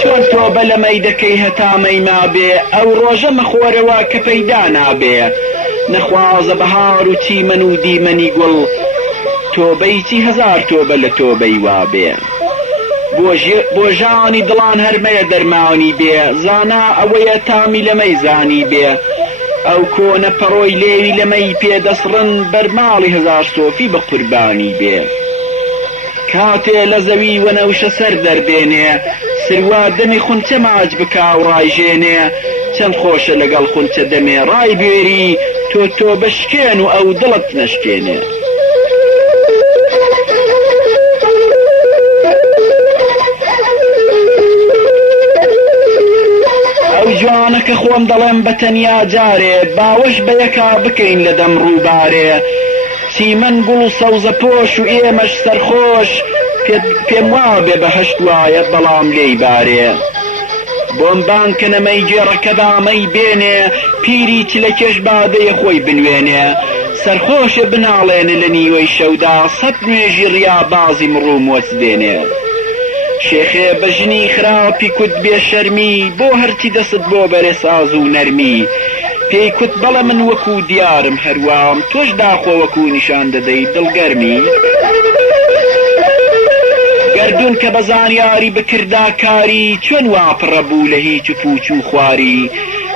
چۆن تۆ بە لەمەی دەکەی هەتامەی مابێ ئەو ڕۆژە مەخۆرەوە کە پەیدا نابێ نەخوازە بەهار و چیمەن و دیمەنی گوڵ تۆبەی چی هەزار تۆبە لە تۆبەی وابێ بۆ ژانی دڵان هەرمەیە دەرمانی بێ زانا ئەوەیە تامی لەمەی زانی بێ ئەو کۆنە پەڕۆی لێوی لەمەی پێدەسڕن بەرماڵی هەزار سۆفی بە قوربانی بێ کاتێ لە زەوی وەنەوشە سەر دەربێنێ سروا دەمی خونچە ماچ بکا و ڕایژێنێ چەند خۆشە لەگەڵ خونچە دەمێ ڕای بێری تۆ بەشکێن و ئەو دڵت نەشکێنێ جوانە کە خۆم دەڵێم بە تەنیا جارێ باوەش بە یەکا بکەین لە دەم ڕووبارێ چیمەن گوڵ و سەوزە پۆش و ئێمەش سەرخۆش پێم وابێ بەهەشت وایە بەڵام لێی بارێ بۆم بانکەنەمەی گێڕەکە دامەی بێنێ پیری چلەکێش بادەیە خۆی بنوێنێ سەرخۆشێ بناڵێنە لە نیوەی شەودا سەد نوێژی ڕیا بازی مڕوو مۆچ دێنێ شێخێ بە ژنی خراپی کوت بێ شەرمی بۆ هەرچی دەست بۆ بەرێ ساز و نەرمی پێی کوت بەڵە من وەکو دیارم هەروام تۆش داخۆ وەکو نیشان دەدەی دڵگەرمی گەردون کە بە زانیاری بکردا کاری چۆن واپڕە بوو لە هیچ و پوچ و خواری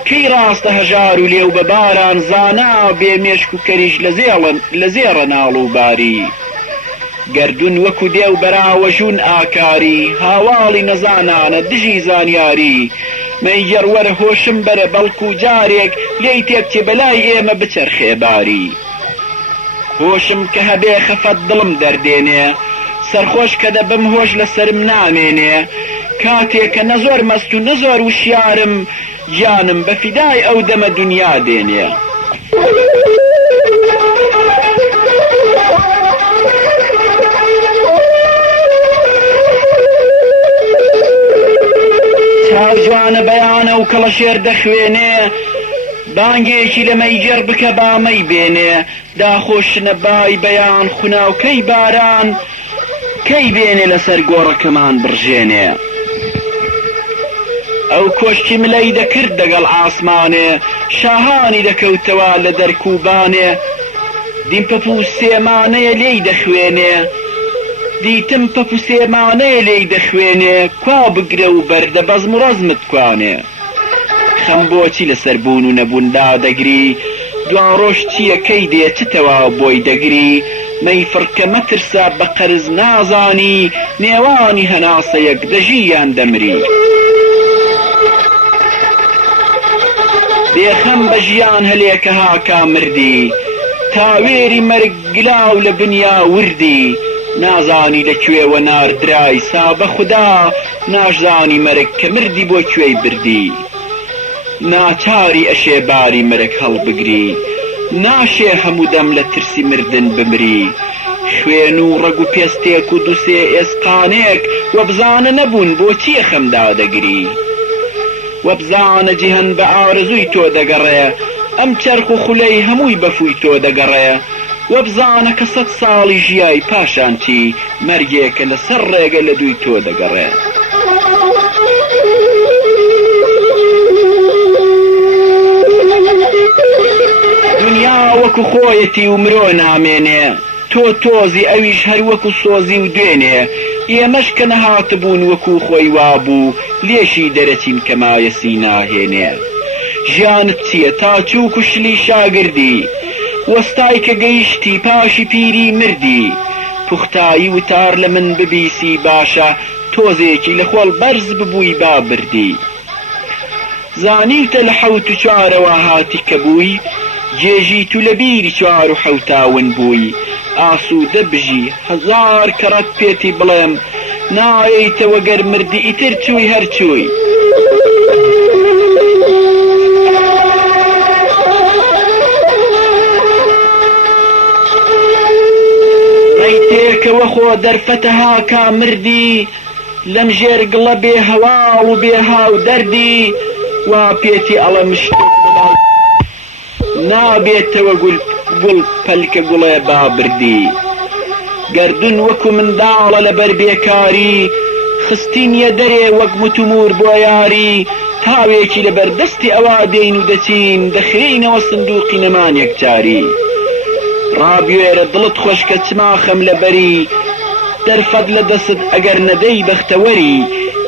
کەی ڕاستە هەژار و لێو بە باران زانا بێ مێشک و کەریش لە زێڕە ناڵ و باری گەردون وەکو دێو بەراوەژون ئاکاری هاواڵی نەزانانە دژی زانیاری مەی گەڕوەرە هۆشم بەرە بەڵکو جارێک لێی تێکچێ بەلای ئێمە بچەرخێ باری هۆشم کە هەبێ خەفەت دڵم دەردێنێ سەرخۆش کە دەبم هۆش لەسرم نامێنێ کاتێکە نەزۆر مەست و نەزۆر وشیارم گیانم بە فیدای ئەو دەمە دنیا دێنێ جوانە بەیانە و کەڵە شێر دەخوێنێ بانگێکی لە مەیگەر بکە بامەی بێنێ داخۆشنە بای بەیان خوناوکەی باران کەی بێنێ لەسەر گۆڕەکەمان بڕژێنێ ئەو کۆشتی ملەی دەکرد دەگەڵ ئاسمانێ شاهانی دەکەوتەوە لە دەرکوبانێ دیم پەپ و سێمانەیە لێی دەخوێنێ دیتم پەپ و سێمانەیە لێی دەخوێنێ کوا بگرە و بەردە بەزم و ڕەزمت کوانێ خەم بۆچی لەسەر بوون و نەبووندا دەگری دوان ڕۆژ چییە کەی دێ چ تەواو بۆی دەگری مەی فڕکە مەترسە بە قەرز نازانی نێوانی هەناسەیەک دەژیان دەمری بێخەم بە ژیان هەلێکە هاکا مردی تاوێری مەرگ گلاو لە بنیا وردی نازانی لەکوێوە ناردرای سا بە خودا ناشزانی مەرگ کە مردی بۆ کوێی بردی ناچاری ئەشێ باری مەرگ هەڵبگری ناشێ هەموو دەم لە ترسی مردن بمری خوێن و ڕەگ و پێستێک و دووسێ ئێسقانێک وە بزانە نەبوون بۆچیە خەمدا دەگری وە بزانە جیهەن بە ئارزووی تۆ دەگەڕێ ئەم چەرخ و خولەی هەمووی بەفووی تۆ دەگەڕێ وە بزانە کە 100 ساڵی ژیای پاشان چی مەرگێکە لەسەر ڕێگە لە دووی تۆ دەگەڕێ دنیا وەکو خۆیەتی و مرۆ نامێنێ تۆ تۆزی ئەویش هەر وەکو سۆزی و دوێنێ ئێمەش کە نەهاتبوون وەکو خۆی وابوو لێشی دەرەچین کە مایەسی ناهێنێ ژیانت چییە تا چووک و شلی شاگردی وەستای کە گەیشتی پاشی پیری مردی پوختایی وتار لە من ببیسی باشە تۆزێکی لە خۆڵ بەرز ببووی با بردی زانیتە لە 7 و 4ەوە هاتی کە بووی جێژیت و لە بیری 4 و 7 بووی ئاسوودە بژی 1000 کەڕەت پێتی بڵێم نایەیتەوە گەر مردی ئیتر چووی هەر چووی ڕێیتێکەوە خۆ دەرفەتە هاکا مردی لەم ژێرگڵە بێ هەواڵ و بێ هاو دەردی وا پێتی ئەڵە مشتێک نابێتەوە گوڵ پەلکە گوڵێ بابردی گەردون وەکو منداڵە لەبەر بێکاری خستینیە دەرێ وەک متمور بۆ یاری تاوێکی لەبەر دەستی ئەوا دێین و دەچین دەخرینەوە سندوقی نەمانێک جاری ڕابوێرە دڵت خۆشکە چما خەم لەبەری دەرفەت لە دەست ئەگەر نەدەی بەختەوەری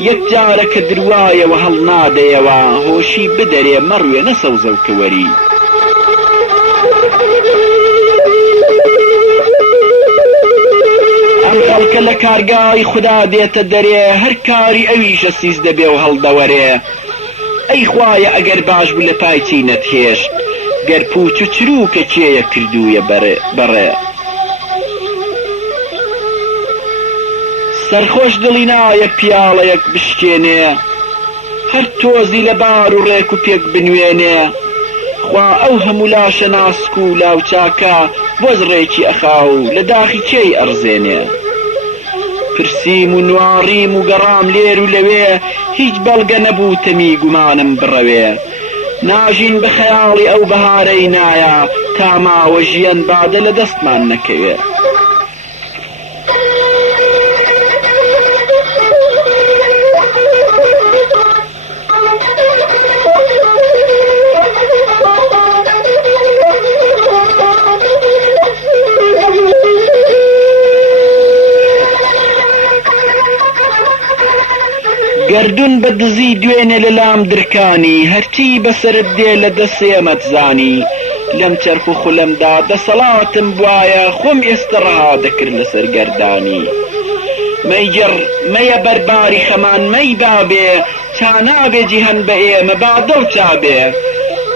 یەک جارە کە دروایەوە هەڵ نادەیەوە هۆشی بدەرێ مەڕوێ نەسەوزەوکەوەری ئەم خەڵکە لە کارگای خوددا دێتە دەرێ هەر کاری ئەویشە سیز دەبێ و هەڵدەوەرێ ئەی خوایە ئەگەر باش بوو لە پای چی نەتهێشت گەر پوچ و چروکە کێیە کردوویە بەڕێ سەرخۆش دڵی نایە پیاڵەیەک بشکێنێ هەر تۆزی لە بار و ڕێک و پێک بنوێنێ خوا ئەو هەموو لاشە ناسک و لاوچاکە بۆز ڕێکی ئەخا و لە داخی کێی ئەڕزێنێ پرسیم و نواریم و گەڕام لێر و لەوێ هیچ بەڵگە نەبوو تەمی گومانم بڕەوێ ناژین بە خەیاڵی ئەو بەهارەی نایە تا ماوە ژیان بادە لە دەستمان نەکەوێ گەردون بە دزی دوێنێ لە لام درکانی هەرچی بەسرت دێ لە دەسێمەت زانی لەم چەرخ و خولەمدا دەسەڵاتم بوایە خۆم ئێستا ڕەها دەکرد لەسەر گەردانی مەیە بەرباری خەمان مەی بابێ تا نابێ جیهەن بە ئێمە بادە و چابێ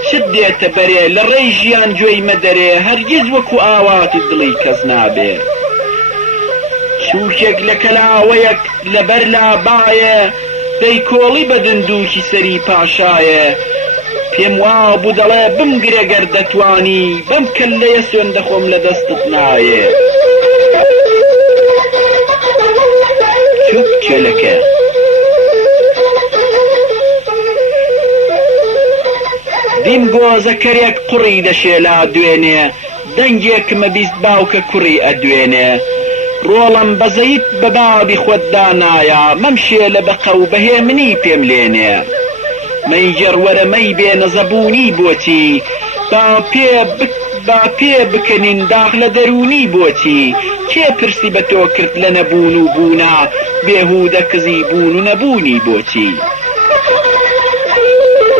شت دێتە بەرێ لە ڕێی ژیان گوێی مەدەرێ هەرگیز وەکو ئاواتی دڵی کەس نابێ چووکێک لە کەلاوەیەک لەبەر لابایە دەی کۆڵی بە دندووکی سەری پاشایە پێم وابوو دەڵێ بمگرێ گەر دەتوانی بەم کەللەیە سوێن دەخۆم لە دەستت نایێ چوب کێلەکە دیم گۆزەکەرێک قوڕی دەشێلا دوێنێ دەنگێکمە بیست باوکە کوڕی ئەدوێنێ ڕۆڵم بەزەیت بە بابی خۆتدا نایە مەمشێ لە بەقە و بەهێمنی پێم لێنێ مەی جەڕوەرە مەی بێ نەزەبوونی بۆچی با پێ با پێ بکەنین داغ لە دەرونی بۆچی کێ پرسی بە تۆ کرد لە نەبوون و بوونا بێهودە کزی بوون و نەبوونی بۆچی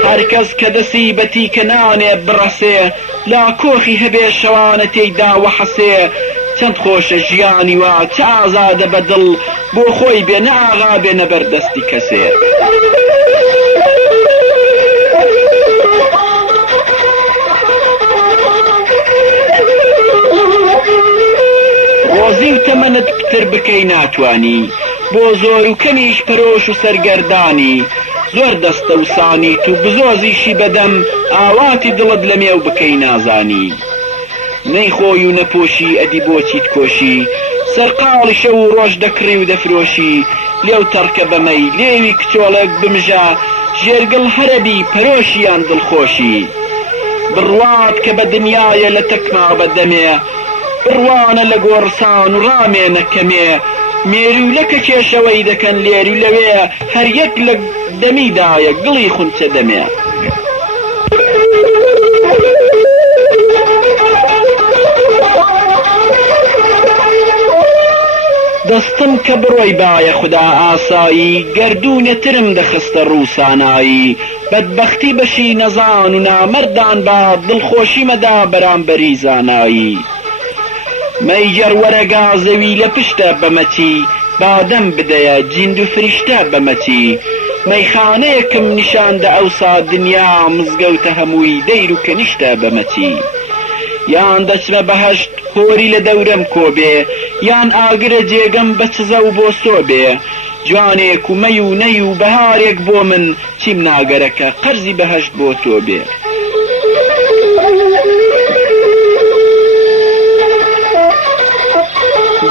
هەرکەس کە دەسی بەتی کە نانێ بڕەسێ لا کۆخی هەبێ شەوانە تێیدا وەحەسێ چەند خۆشە ژیانی وا چ ئازادە بەدڵ بۆ خۆی بێ نە ئاغا بێ نەبەردەستی کەسێ ڕۆزی و تەمەنت پتر بکەی ناتوانی بۆ زۆر و کەمیش پەرۆش و سەرگەردانی زۆر دەستە و سانیت و بزۆزیشی بەدەم ئاواتی دڵت لە مێو بکەی نازانی نەیخۆی و نەپۆشی ئەدی بۆچیت کۆشی سەرقاڵی شەو و ڕۆژ دەکڕی و دەفرۆشی لێو تەڕکە بەمەی لێوی کچۆڵێک بمژە ژێرگڵ هەرەبی پەرۆشیان دڵخۆشی بڕوات کە بە دنیایە لە تەکما بەدەمێ بڕوانە لە گۆڕسان و ڕامێنە کەمێ مێروولەکە کێشەوەی دەکەن لێری و لەوێ هەر یەک لە دەمیدایە گڵی خونچە دەمێ دەستم کە بڕۆی بایە خدا ئاسایی گەردوونێترم دەخستە ڕووسانایی بەدبەختی بەشی نەزان و نامەردان با دڵخۆشی مەدا بەرامبەری زانایی مەیجەر وەرەگا زەوی لە پشتە بەمەچی بادەم بدەیە جیند و فریشتە بەمەچی مەیخانەیەکم نیشاندە ئەوسا دنیا مزگەوتە هەمووی دەیر و کەنیشتە بەمەچی یان دەچمە بەهەشت هۆری لە دەورەم کۆبێ یان ئاگرە جێگەم بە چزە و بۆ سۆبێ جوانێک و مەی و نەی و بەهارێک بۆ من چیم ناگەرەکە قەرزی بەهەشت بۆ تۆ بێ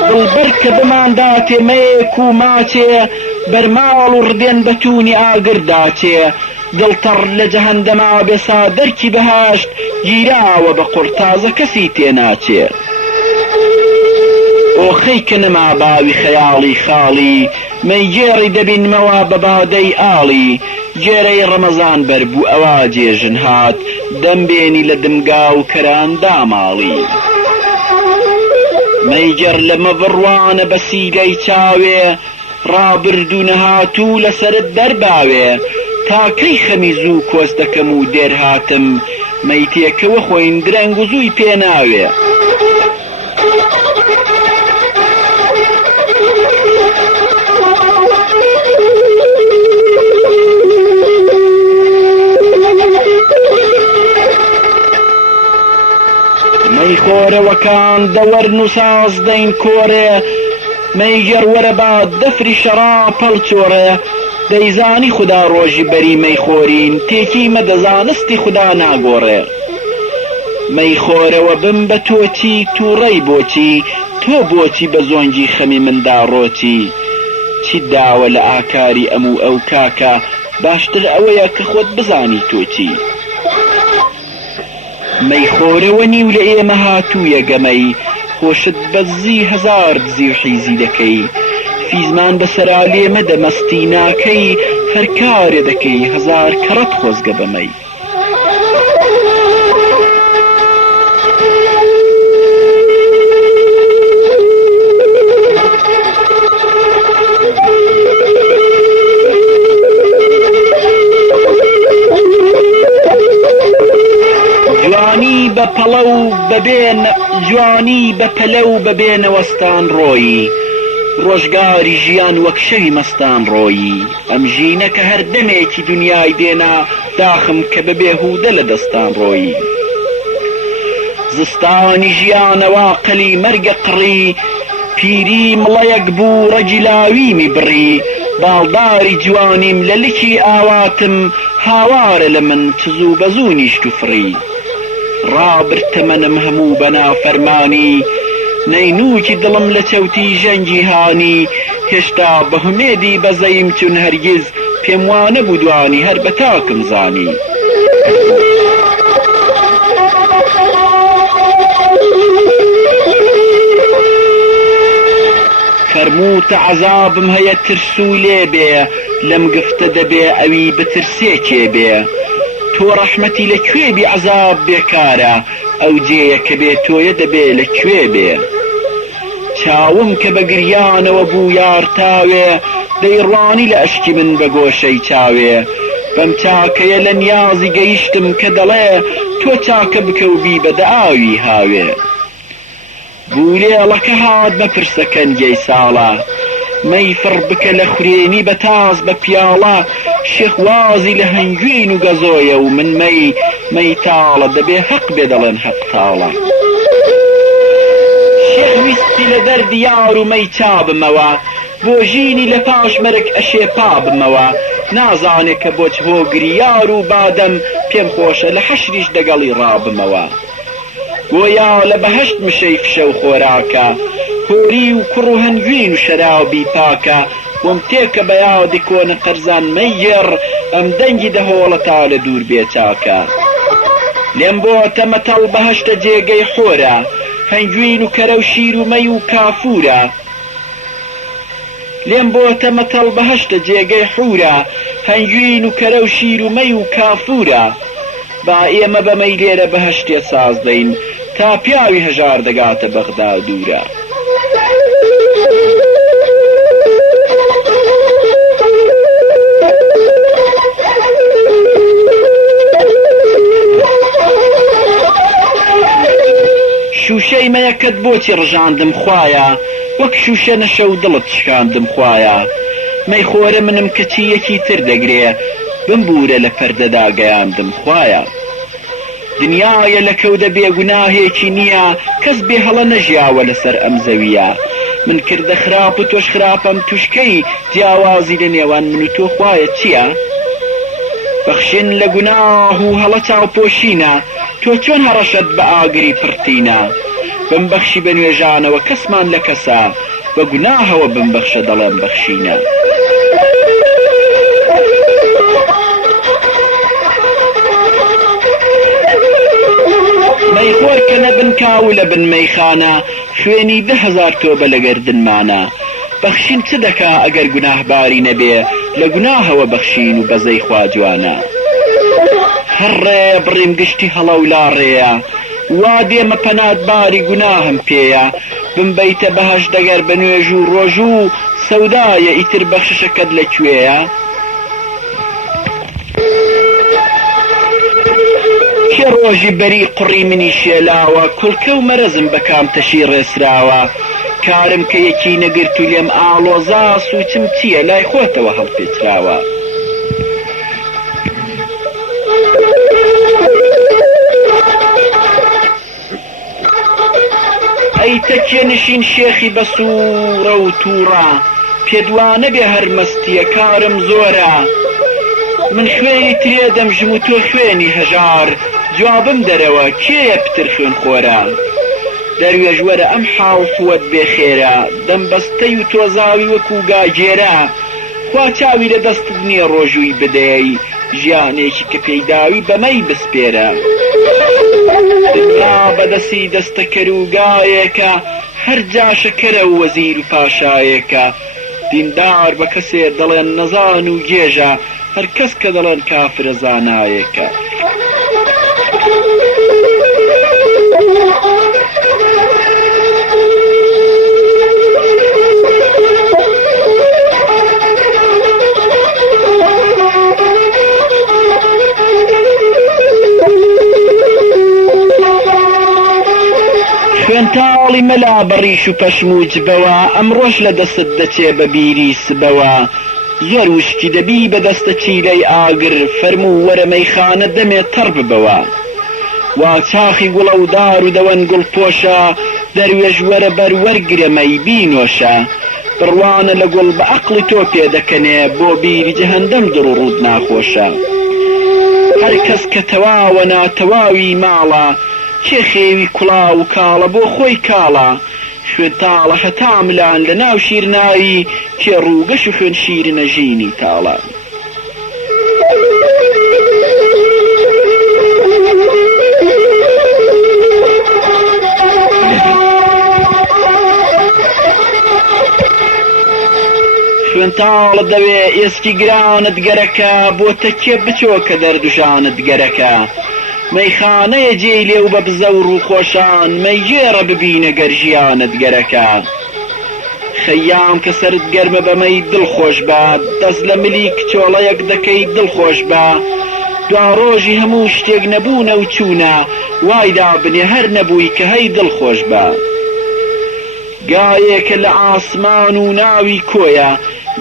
دڵبەر کە بماندا تێمەیەک و ماچێ بەرماڵ و ڕدێن بەتونی ئاگرداچێ دڵتەڕ لە جەهەندەما بێسا دەرکی بەهاشت گیراوە بە قورتازە کەسی تێناچێ ئۆخەی کە نەما باوی خەیاڵی خاڵی مەیگێڕی دەبینمەوە بە بادەی ئاڵی گێرەی ڕەمەزان بەربوو ئەوا جێژن هات دەمبێنی لە دمگا و کەراندا ماڵی مەیگەر لەمە بڕوانە بە سیگەی چاوێ ڕابردوو نەهاتوو لەسرت دەرباوێ تاکەی خەمی زوو کۆس دەکەم و دێرهاتم مەیتێکەوە خۆین درەنگ و زووی پێناوێ مەیخۆرەوەکان دەوەرن و ساز دەین کۆرێ مەیگەر وەرە باد دەفری شەڕا پەڵچۆڕێ دەیزانی خدا ڕۆژی بەری مەیخۆرین تێکی مەدەزانستی خدا ناگۆڕێ مەیخۆرەوە بم بە تۆچی تووڕەی بۆچی تۆ بۆچی بە زۆنگی خەمی مندا ڕۆچی چی داوە لە ئاکاری ئەموو ئەو کاکە باشتر ئەوەیە کە خۆت بزانی تۆچی مەیخۆرەوە نیو لە ئێمە هاتوویە گەمەی خۆشت بەزی هەزار دزی و حیزی دەکەی فیزمان بەسەرا لێمە دەمەستی ناکەی هەر کارێ دەکەی هەزار کەڕەت خۆزگە بەمەی جوانی بە پەلە و بەبێنەوەستان ڕۆیی ڕۆژگاری ژیان وەک شەوی مەستان ڕۆیی ئەم ژینە کە هەر دەمێکی دنیای دێنا داخم کە بە بێهودە لە دەستان ڕۆیی زستانی ژیانەوە قەلی مەرگە قڕی پیری مڵەیەک بوو ڕەگی لاویمی بڕی باڵداری جوانیم لە لکی ئاواتم هاوارە لە من چزوو بەزوو نیشت و فڕی ڕابرتەمەنم هەموو بەنافەرمانی نەینووکی دڵم لە چەوتی ژەنگی هانی هێشتا بەهمێدی بەزەیم چون هەرگیز پێم وانە بوو دوانی هەر بە تاکم زانی فەرمووتە عەزابم هەیە ترسوو لێ بێ لەم گفتە دەبێ ئەوی بترسێ کێ بێ تۆ ڕەحمەتی لەکوێ بی عەزاب بێکارە ئەو جێیە کە بێ تۆیە دەبێ لەکوێ بێ چاوم کە بە گریانەوە بوو یارتاوێ دەیڕوانی لە ئەشکی من بە گۆشەی چاوێ بەم چاکەیە لە نیازی گەیشتم کە دەڵێ تۆ چاکە بکە و بی بە دەئاوی هاوێ بولێڵەکە هات بەپرسە کەنجەی ساڵە مەی فڕ بکە لە خورێنی بە تاز بە پیاڵە شێخوازی لە هەنگوین و گەزۆیە و من مەی تاڵە دەبێ حەق بێ دەڵێن حەق تاڵە شێخ ویستی لە دەردی یار و مەی چابمەوە بۆ ژینی لە پاش مەرگ ئەشێ پابمەوە نازانێ کە بۆچ هۆگری یار و بادەم پێم خۆشە لە حەشریش دەگەڵی ڕابمەوە گۆیا لە بەهەشت مشەی فشە و خۆراکە هۆری و کوڕ و هەنگوین و شەرابی پاکە وم تێکە بە یادی کۆنە قەرزان مەیگێڕ ئەم دەنگی دەهۆڵە تا لە دوور بێچاکە لێم بۆتە مەتەڵ بەهەشتە جێگەی خۆرە هەنگوین و کەرە و شیر و مەی و کافورە لێم بۆتە مەتەڵ بەهەشتە جێگەی حورە هەنگوین و کەرە و شیر و مەی و کافورە با ئێمە بەمەی لێرە بەهەشتێ ساز دەین تا پیاوی هەژار دەگاتە بەغدا دوورە شوشەی مەیەکەت بۆچی ڕژاندم خوایە وەک شوشە نەشە و دڵت شکاندم خوایە مەی خۆرە منم کەچی یەکی تر دەگرێ بمبورە لە پەردەدا گەیاندم خوایە دنیایە لە کەودە بێگوناهێکی نییە کەس بێ هەڵە نەژیاوە لەسەر ئەم زەویە من کردە خراپ و تۆش خراپەم توشکەی جیاوازی لە نێوان من و تۆ خوایە چییە بەخشین لە گوناه و هەڵە چاوپۆشینە تۆ چۆن هەڕەشت بە ئاگری پڕتینە بمبەخشی بە نوێژانەوە کەسمان لە کەسە بە گوناهەوە بمبەخشە دەڵێم بەخشینە مەیخۆر کە نەبن کاو لە بن مەیخانە خوێنی 10,000 تۆبە لە گەردنمانە بەخشین چ دەکا ئەگەر گوناهباری نەبێ لە گوناهەوە بەخشین و بەزەی خواجوانە هەڕێ بڕیم گشتی هەڵە و لاڕێیە وا دێمە پەنادباری گوناهم پێیە بمبەیتە بەهەش دەگەر بە نوێژ و ڕۆژ و سەودایە ئیتر بەخشەکەت لەکوێیە کێ ڕۆژی بەری قوڕی منی شێلاوە کوڵکە و مەرەزم بە کامتەشی ڕێسراوە کارم کە یەکی نەگرت و لێم ئاڵۆزا سوچم چییە لای خۆتەوە هەڵپێچراوە ئەی تەکیە نشین شێخی بە سوورە و تووڕە پێدوانە بێ هەرمەستیە کارم زۆرە من خوێنی ترێ دەمژم و تۆ خوێنی هەژار جوابم دەرەوە کێیە پتر خوێن خۆرە دەروێژوەرە ئەم حاڵفوەت بێخێرە دەمبەستەی و تۆزاوی وەکو گاجێرە خوا چاوی لە دەستت نییە ڕۆژووی بدەی ژیانێکی کە پێیداوی بەمەی بسپێرە دنیا بەدەستی دەستەکەر و گایەکە هەر جاشەکەرە و وەزیر و پاشایەکە دیندار بە کەسێ دەڵێن نەزان و گێژە هەر کەس کە دەڵێن کافرە زانایەکە خوێنتاڵی مەلا بەڕیش و پەشموجبەوە ئەمڕۆژ لە دەست دەچێ بە بیری سبەوە زۆر وشکی دەبی بە دەستە چیرەی ئاگر فەرموو وەرە مەیخانە دەمێت تەڕ ببەوە وا چاخی گوڵە و دار و دەوەن گوڵپۆشە دەروێژ وەرە بەروەرگرە مەی بینۆشە بڕوانە لە گوڵ بە عەقڵی تۆ پێدەکەنێ بۆ بیری جەهەندەم دڕ و ڕوود ناخۆشە هەر کەس کە تەواوە ناتەواوی ماڵە کێ خێوی کوڵا و کاڵە بۆ خۆی کاڵە خوێنتاڵە هەتا ملان لە ناو شیرنایی کێ ڕووگەش و خوێن شیرنە ژینی تاڵە خوێنتاڵە دەوێ ئێسکی گرانت گەرەکە بۆ تەکێ بچۆ کە دەردوژانت گەرەکە مەیخانەیە جێی لێو بە بزە و ڕووخۆشان مەیگێڕە ببینە گەر ژیانت گەرەکە خەیام کە سرت گەرمە بەمەی دڵخۆش بە دەست لە ملی کچۆڵەیەک دەکەی دڵخۆش بە دوا ڕۆژی هەموو شتێک نەبوونە و چوونە وایدا بنێ هەر نەبووی کە هەی دڵخۆش بە گایەکە لە ئاسمان و ناوی کۆیە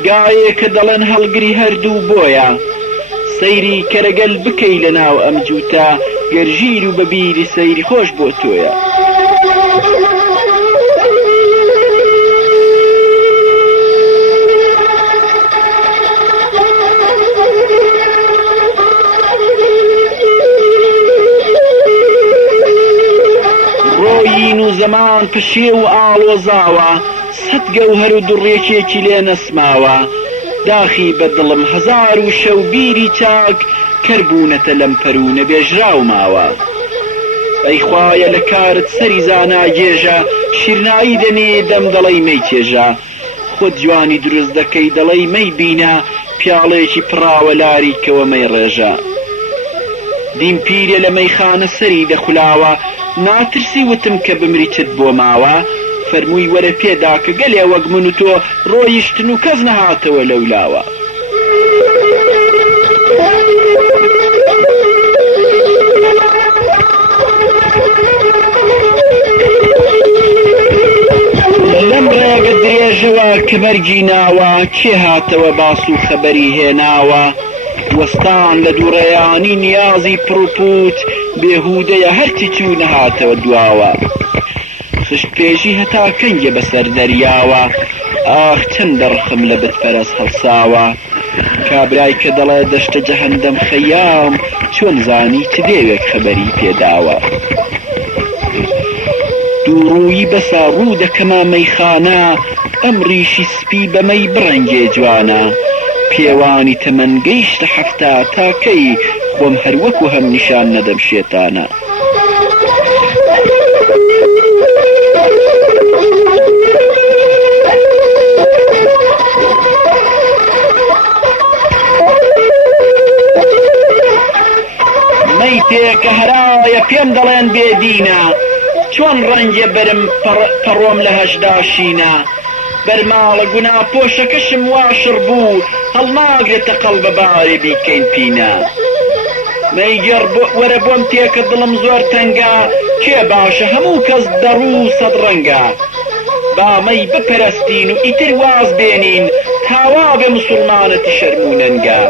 گایەکە دەڵێن هەڵگری هەردوو بۆیە سەیری کەرەگەل بکەی لە ناو ئەم جووتە گەرژیر و بەبیری سەیری خۆش بۆ تۆیە ڕۆیین و زەمان پشێ و ئاڵۆزاوە سەد گەوهەر و دوڕێکێکی لێ نەسماوە داخی بەدڵم هەزار و شەو بیری چاک کەربوونەتە لەم پەروونە بێژراو ماوە ئەی خوایە لە کارت سەری زانا گێژە شیرنایی دەنێ دەم دەڵەی مەی چێژە خۆت جوانی دروست دەکەی دەڵەی مەی بینە پیاڵێکی پڕاوە لاریکەوە مەی ڕێژە دیم پیرێ لە مەیخانە سەری دەخولاوە ناترسی وتم کە بمریچت بۆ ماوە فەرمووی وەرە پێدا کە گەلێ وەک من و تۆ ڕۆیشتن و کەس نەهاتەوە لەولاوە لەم ڕێگە درێژەوە کە بەرگی ناوە کێ هاتەوە باس و خەبەری هێناوە وەستان لە دووڕێیانی نیازی پڕوپوت بێهودەیە هەرچی چوو نەهاتەوە دواوە خشت پێشی هەتا کەنگێ بەسەر دەریاوە ئاخ چەند دەڕخم لە بتپەرست هەڵساوە کابرای کە دەڵێ دەشتە جەهەندەم خەیام چۆن زانی چ دێوێک خەبەری پێداوە دووڕوویی بەسا ڕوو دەکەما مەیخانە ئەم ڕیشی سپی بەمەی بڕەنگێ جوانە پێوانی تەمەن گەیشتە حەفتا تاکەی خۆم هەروەکو هەم نیشان نەدەم شێتانە مەی تێکە هەرایە پێم دەڵێن بێدینە چۆن ڕەنگێ بەرم پەڕۆم لە هەشداشینە بەرماڵە گونا پۆشەکەشم واشڕ بوو هەڵناگرێتە قەڵبە بارێ بیکەین پینە مەیگەڕ وەرە بۆم تێکە دڵم زۆر تەنگە کێ باشە هەموو کەس دەڕوو سەد ڕەنگە با مەی بپەرستین و ئیتر واز بێنین تاوا بێ موسڵمانەتی شەرمونەنگە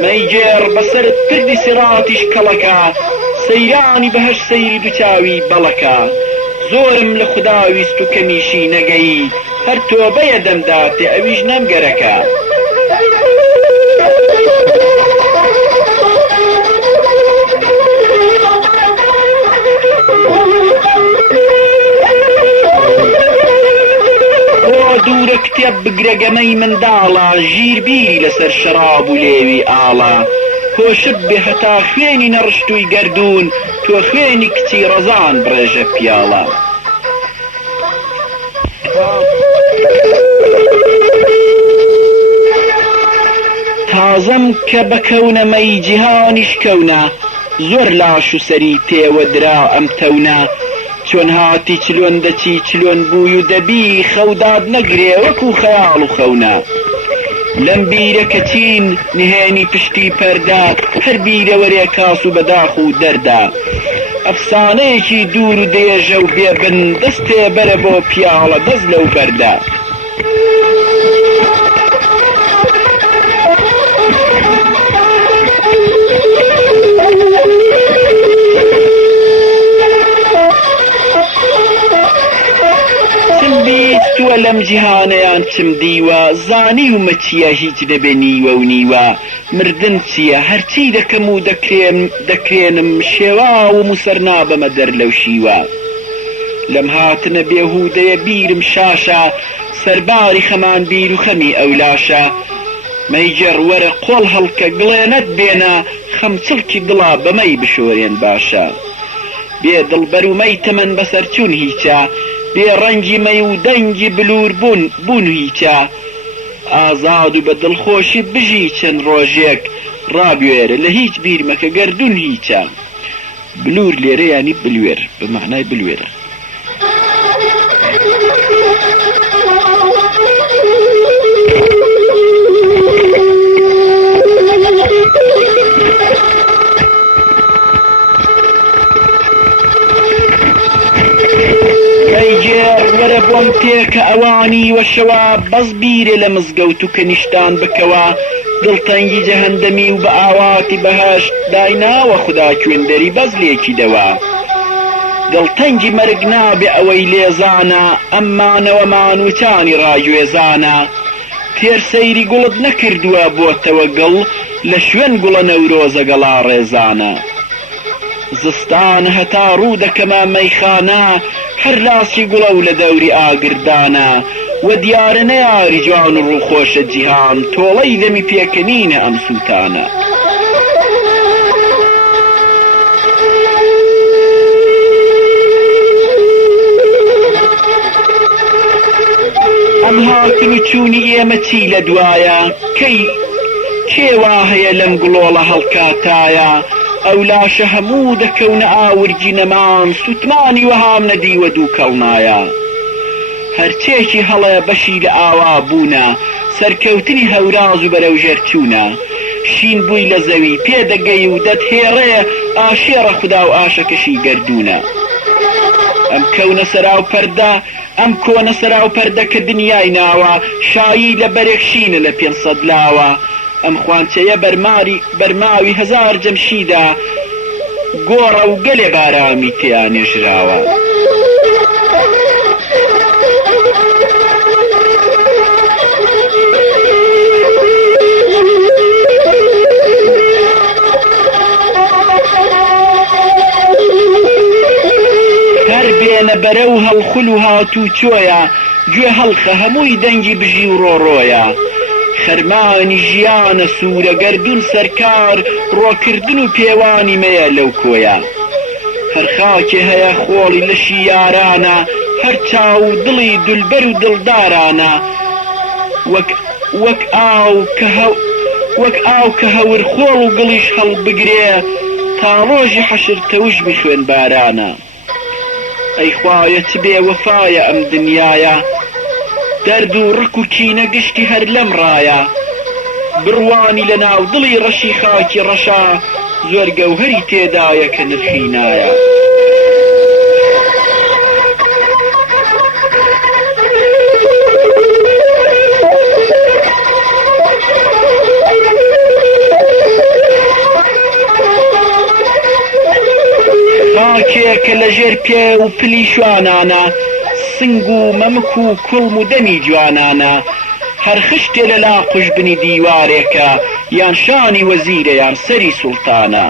مەیگێڕ بەسەرت پردی سیڕاتیش کەڵەکە سەیرانی بەهەش سەیری دووچاوی بەڵەکە زۆرم لە خوداویست و کەمیشی نەگەی هەر تۆبەیە دەمداتێ ئەویش نەمگەرەکە بۆ دوورە کتێب بگرەگەمەی منداڵە ژیربیری لەسەر شەراب و لێوی ئاڵە هۆشت بێ هەتا خوێنی نەڕشتووی گەردوون تۆ خوێنی کچی ڕەزان بڕێژە پیاڵە تازەم کە بەکەونەمەی جیهانیش کەونە زۆر لاش و سەری تێوە درا ئەم تەونە چۆن هاتی چلۆن دەچی چلۆن بووی و دەبی خەوداد نەگرێ وەکو خەیاڵ و خەونە لەم بیرەکە چین نهێنی پشتی پەردا هەر بیرە وەرێ کاس و بەداخ و دەردا ئەفسانەیەکی دوور و دێژە و بێبن دەستێ بەرە بۆ پیاڵە دەست لەو بەردا تووە لەم جیهانەیان چم دیوە زانی و مەچیە هیچ دەبێ نیوە و نیوە مردن چییە هەرچی دەکەم و دەکرێنم شێوا و موسەر نابەمە دەر لەو شیوە لەم هاتنە بێهودەیە بیرم شاشە سەرباری خەمان بیر و خەمی ئەولاشە مەیگەڕ وەرە قۆڵ هەڵکە گڵێنەت بێنە خەمچڵکی دڵا بەمەی بشۆرێن باشە بێ دڵبەر و مەی تەمەن بەسەر چوون هیچە بێ ڕەنگی مەی و دەنگی بلور بوون هیچە ئازاد و بە دڵخۆشی بژی چەند ڕۆژێک ڕابوێرە لە هیچ بیرمەکە گەردون هیچە بلور لێرە ینی بلوێر بمعنای بلوێرە. وەرە بۆم تێکە ئەوانی وەشەوە بەس بیرێ لە مزگەوت و کەنیشتان بکەوە دڵتەنگی جەهەندەمی و بە ئاواتی بەهەشت دایناوە خدا کوێندەری بەز لێکی دەوە دڵتەنگی مەرگ نابێ ئەوەی لێزانە ئەممانەوەمان وتانی ڕاگوێزانە تێرسەیری گوڵت نەکردووە بۆتەوە گڵ لە شوێن گوڵە نەورۆزە گەڵا ڕێزانە زستان هەتا ڕوو دەکەمە مەیخانە هەر لاسی گوڵە و لە دەوری ئاگردانە و دیارە نەیاری جوان و ڕووخۆشە جیهان تۆڵەی دەمی پێکەنینە ئەم سووتانە ئەم هاتن و چوونی ئێمە چی لە دوایە کێوا هەیە لەم گوڵۆڵە هەڵکاتایە ئەو لاشە هەموو دەکەونە ئاورگی نەمان سوتمانی وەهام نەدیوە دوو کەڵنایە هەرچێکی هەڵەیە بەشی لە ئاوا بوونە سەرکەوتنی هەوراز و بەرەو ژێرچوونە شین بووی لە زەوی پێدەگەی و دەتهێڕێ ئاشێڕە خودا و ئاشەکەشی گەردوونە ئەم کەونە سەراو پەردە ئەم کۆنە سەراو پەردە کە دنیای ناوە شایی لە بەرێکشینە لە 500 لاوە ئەم خوانچەیە بەرماوی هەزار جەمشیدا گۆڕە و گەلێ بارامی تێیان نێژراوە هەر بێنە بەرە و هەڵخول و هاتوو چۆیە گوێ هەڵخە هەمووی دەنگی بژی و ڕۆڕۆیە خەرمانی ژیانە سوورە گەردون سەرکار ڕۆکردن و پێوانی مەیە لەو کۆیە هەر خاکێ هەیە خۆڵی لەشی یارانە هەر چاو و دڵی دولبەر و دڵدارانە وەک ئاو کە هەور خۆڵ و گڵیش هەڵبگرێ تا ڕۆژی حەشر تەوش بخوێن بارانە ئەی خوایە چ بێ وەفایە ئەم دنیایە دەرد و ڕق و کینە گشتی هەر لەم ڕایە بڕوانی لە ناو دڵی ڕەشی خاکی ڕەشا زۆر گەوهەری تێدایە کە نرخی نایە خاکێکە لە ژێر پێ و پلی شوانانە سنگ و مەمک و کوڵم و دەمی جوانانە هەر خشتێ لە لاقوش بنی دیوارێکە یان شانی وەزیرە یان سەری سوڵتانە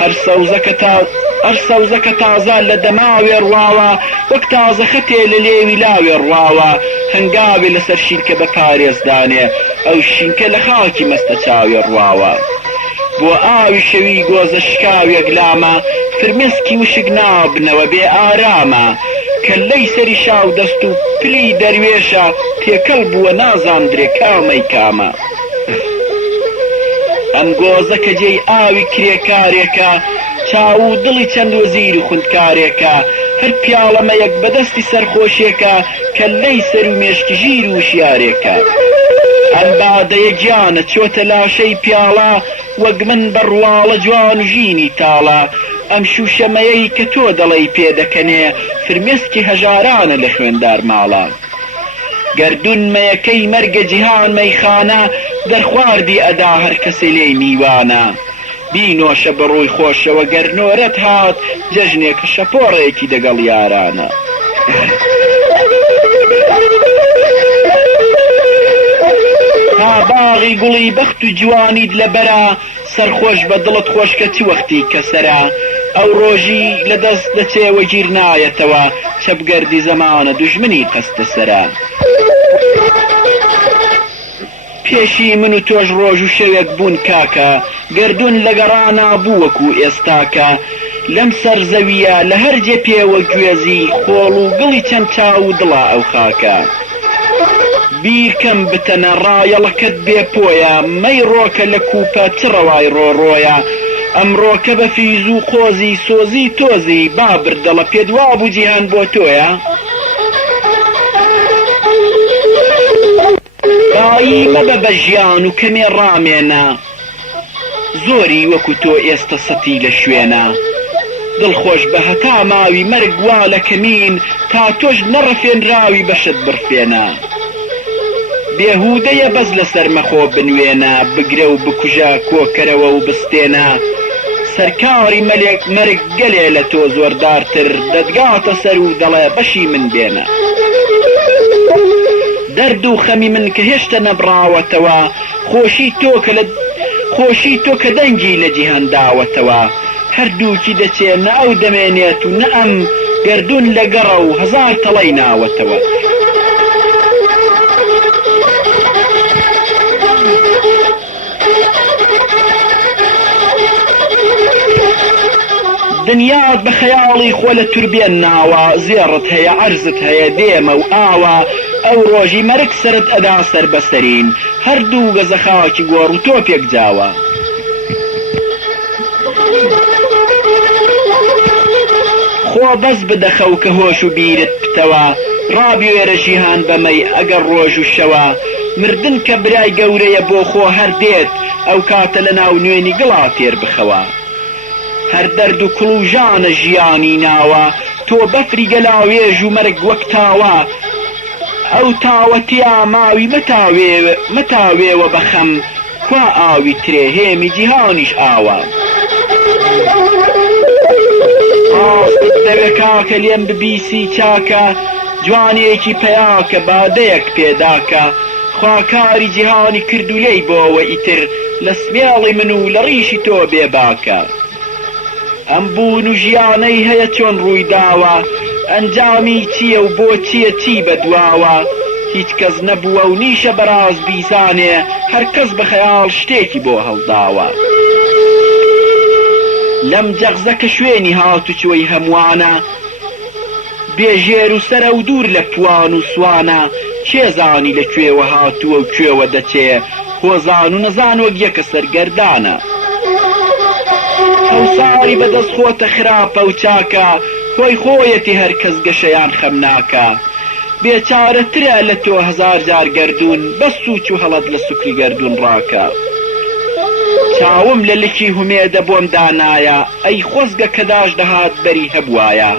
هەر سەوزەکە تازە لە دەماوێ ڕواوە وەک تازە خەتێ لە لێوی لاوێ ڕواوە هەنگاوێ لەسەر شینکە بە پارێزدانێ ئەو شینکە لە خاکی مەستە چاوێ ڕواوە بۆ ئاوی شەوی گۆزە شکاوێک لامە فرمێسکی وشک نابنەوە بێ ئارامە کەلەی سەری شاو دەست و پلی دەروێشە تێکەڵ بووە نازاندرێ کامەی کامە ئەم گۆزە کە جێی ئاوی کرێکارێکە چاو و دڵی چەند وەزیر و خوندکارێکە هەر پیاڵەمەیەک بەدەستی سەرخۆشێکە کەلەی سەر و مێشکی ژیر و شیارێکە ئەم بادەیە گیانە چۆتە لاشەی پیاڵە وەک من بەڕواڵە جوان و ژینی تاڵە ئەم شوشەمەیەی کە تۆ دەڵێی پێدەکەنێ فرمێسکی هەژارانە لە خوێندار ماڵە گەردون مەیەکەی مەرگە جیهان مەیخانە دەرخواردی ئەدا هەر کەسێ لێی میوانە بینۆشە بەڕووی خۆشەوە گەرنۆرەت هات جەژنێکە شەپۆڕێکی دەگەڵ یارانە تا باغی گوڵی بەخت و جوانیت لەبەرە سەرخۆش بە دڵت خۆشکە چ وەختی کەسەرە ئەو ڕۆژی لە دەست دەچێوە گیر نایەتەوە چەپگەردی زەمانە دوژمنی قەستە سەرە پێشی من و تۆش ڕۆژ و شەوێک بوون کاکە گەردون لەگەڕانا بوو وەکو ئێستاکە لەم سەر زەویە لە هەر جێ پێوە گوێزی خۆڵ و گڵی چەند چاو و دڵا ئەو خاکە بیرکەم بتەنە ڕایەڵەکەت بێ پۆیە مەی ڕۆکە لە کوپە چ ڕەوای ڕۆڕۆیە ئەمڕۆکە بە فیز و قۆزی سۆزی تۆزی با بردەڵە پێدوا بوو جیهان بۆ تۆیە بایی مەبە بە ژیان و کەمێ ڕامێنە زۆری وەکو تۆ ئێستا سەتی لە شوێنە دڵخۆش بە هەتا ماوی مەرگ وا لە کەمین تا تۆش نەڕەفێنراوی بەشت بڕفێنە بێهودەیە بەس لەسەر مەخۆ بنوێنە بگرە و بکوژە کۆکەرەوە و بستێنە سەرکاری مەلێک مەرگ گەلێ لە تۆ زۆردارتر دەدگاتە سەر و دەڵێ بەشی من بێنە دەرد و خەمی من کە هێشتا نەبڕاوەتەوە خۆشی تۆ کە دەنگی لە جیهان داوەتەوە هەردووکی دەچێ نە ئەو دەمێنێت و نە ئەم گەردون لە گەڕە و هەزار تەڵەی ناوەتەوە دنیات بە خەیاڵی خۆ لە توربێن ناوە زێڕت هەیە عەرزت هەیە دێمە و ئاوە ئەو ڕۆژی مەرگ سرت ئەدا سەر بەسەرین هەردوو گەزە خاکی گۆڕ و تۆ پێک جاوە خۆ بەس بدەخەو کە هۆش و بیرت بتەوە ڕابوێرە ژیهان بەمەی ئەگەر ڕۆژ و شەوە مردن کە برای گەورەیە بۆ خۆ هەر دێت ئەو کاتە لە ناو نوێنی گڵا تێر بخەوە هەر دەرد و کڵ و ژانە ژیانی ناوە تۆ بەفری گەلاوێژ و مەرگ وەک تاوە ئەو تاوەتیا ماوی مەتاوێوە بەخەم کوا ئاوی ترێ هێمی جیهانیش ئاوە ڕاستت دەوێ کاکە لێم ببیسی چاکە جوانێکی پەیاکە بادەیەک پێداکە خواکاری جیهانی کرد و لێی بۆوە ئیتر لە سمێڵی من و لە ڕیشی تۆ بێباکە ئەم بوون و ژیانەی هەیە چۆن ڕووی داوە ئەنجامی چییە و بۆ چییە چی بەدواوە هیچ کەس نەبووە و نیشە بەڕاز بیزانێ هەر کەس بە خەیاڵ شتێکی بۆ هەڵداوە لەم جەغزەکە شوێنی هاتوچۆی هەمووانە بێژێر و سەرە و دوور لە پوان و سوانە کێزانی لەکوێوە هاتووە و کوێوە دەچێ خۆزان و نەزان وەک یەکە سەرگەردانە هەوساری بەدەست خۆتە خراپە و چاکە خۆی خۆیەتی هەر کەس گەشەیان خەم ناکە بێچارەترە لە تۆ هەزار جار گەردوون بەس سووچ و هەڵەت لە سوکری گەردوون ڕاکە چاوم لە لکی هومێدە بۆم دانایە ئەی خۆزگە کە داش دەهات بەری هەبوایە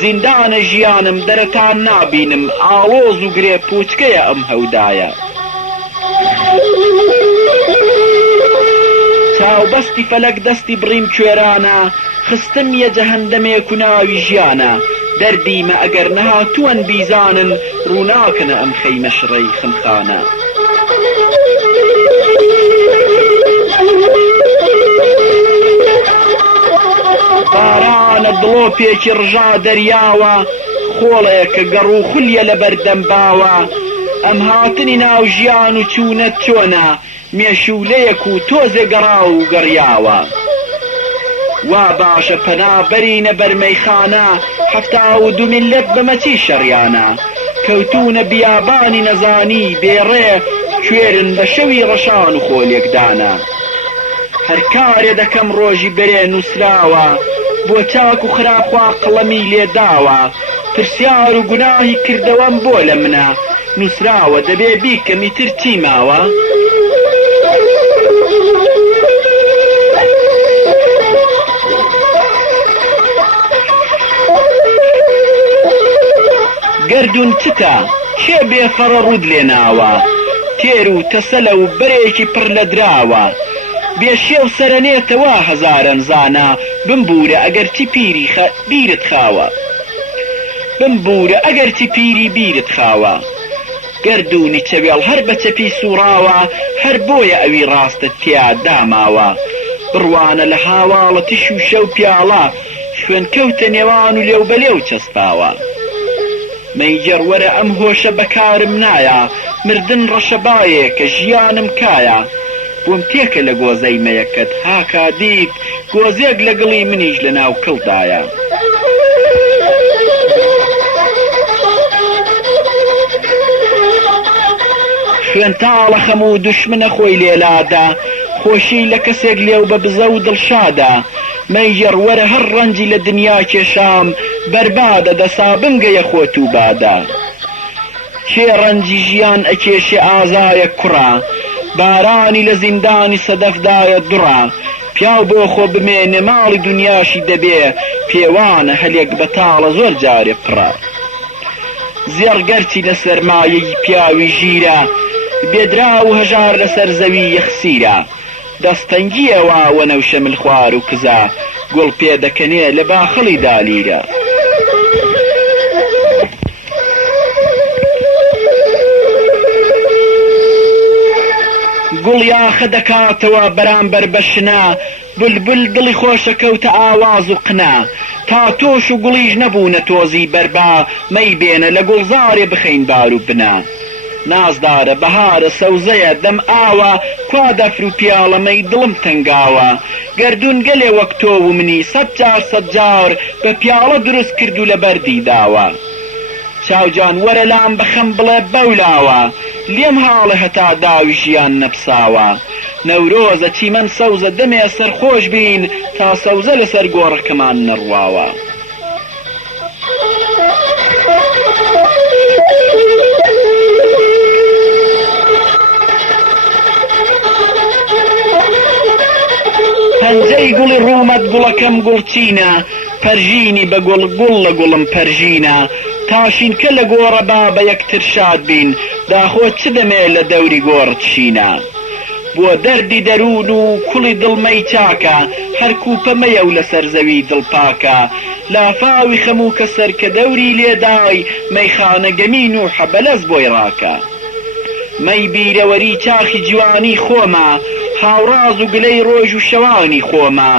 زیندانە ژیانم دەرەتان نابینم ئاڵۆز و گرێ پوچکەیە ئەم هەودایە چاوبەستی فەلەک دەستی بڕیم کوێرانە خستم یە جەهەندەمێک و ناوی ژیانە دەردیمە ئەگەر نەهاتووەن بیزانن ڕووناکەنە ئەم خەیمە شڕەی خمخانە بارانە دڵۆپێکی ڕژا دەریاوە خۆڵەیەکە گەڕ و خولیە لە بەردەمباوە ئەم هاتنی ناو ژیان و چوونە چۆنە مێشولەیەک و تۆزێ گەڕا و گەڕیاوە وا باشە پەنابەرینە بەرمەیخانە هەفتا و دو میلەت بەمەچی شەڕیانە کەوتونە بیابانی نەزانی بێڕێ کوێرن بە شەوی ڕەشان و خۆلێکدانە هەر کارێ دەکەم ڕۆژی بەرێ نووسراوە بۆ چاک و خراپخوا قڵەمی لێداوە پرسیار و گوناهی کردەوەم بۆ لە منە نووسراوە دەبێ بیکەمی تر چی ماوە گەردون چتە کێ بێفەڕە ڕوود لێناوە تێر و تەسەلە و بەرێکی پڕ لە دراوە بێشێو سەرەنێتەوە هەزارەن زانە بمبورە ئەگەر چی پیری بیرت خاوە بمبورە ئەگەر چی پیری بیرت خاوە گەردونی چەوێڵ هەر بە چەپی سوڕاوە هەر بۆیە ئەوی ڕاستە تیا داماوە بڕوانە لە هاواڵە تش و شەو پیاڵە خوێن کەوتە نێوان و لێو بەلێو چەسپاوە مەیجەڕ وەرە ئەم هۆشە بەکارم نایە مردن ڕەشەبایە کە ژیانم کایە بۆم تێکە لە گۆزەی مەیەکەت هاکا دیت گۆزێک لە گڵی منیش لە ناو کڵدایە خوێن تاڵە خەم و دوشمنە خۆی لێلادا خۆشی لە کەسێک لێو بە بزە و دڵشادە مەیژەڕ وەرە هەر ڕەنجی لە دنیا کێشام بەربادە دەسا بنگەیە خۆت و بادە کێ ڕەنجی ژیان ئەکێشێ ئازایە کوڕە بارانی لە زیندانی سەدەفدایە دوڕە پیاو بۆ خۆ بمێنێ ماڵی دنیاشی دەبێ پێوانە هەلێک بەتاڵە زۆر جارێ پڕە زێڕگەرچی لە سەرمایەی پیاوی ژیرە بێدرا و هەژار لەسەر زەوی یەخسیرە دەستەنگیەوە وەنەوشە ملخوار و کزە گوڵ پێدەکەنێ لە باخەڵی دالیرە گوڵ یاخە دەکاتەوە بەرامبەر بەشنا بولبول دڵی خۆشەکەوتە ئاواز و قنا تا تۆش و گوڵیش نەبوونە تۆزی بەربا مەی بێنە لە گوڵزارێ بخەین بار و بنا نازدارە بەهارە سەوزەیە دەم ئاوە کوا دەفر و پیاڵەمەی دڵم تەنگاوە گەردون گەلێ وەک تۆ و منی سەد جار بە پیاڵە دروست کرد و لە بەردی داوە چاوجان وەرە لام بەخەم بڵێ بەولاوە لێم هاڵە هەتا داوی ژیان نەپساوە نەورۆزە چیمەن سەوزە دەمێ سەرخۆش بین تا سەوزە لەسەر گۆڕەکەمان نەڕواوە پەنجەی گوڵی ڕوومەت گوڵەکەم گوڵچینە پەرژینی بە گوڵ لە گوڵم پەرژینە تاشینکە لە گۆڕە با بە یەکتر شاد بین داخۆ چ دەمێ لە دەوری گۆڕت شینە بۆ دەردی دەروون و کوڵی دڵمەی چاکە هەر کوپەمەیە و لەسەر زەوی دڵپاکە لافاوی خەموو کەسەر کە دەوری لێدای مەیخانە گەمین و حەبەلەز بۆی ڕاکە مەی بیرەوەری چاخی جوانی خۆمە هاوڕاز و گلەی ڕۆژ و شەوانی خۆمە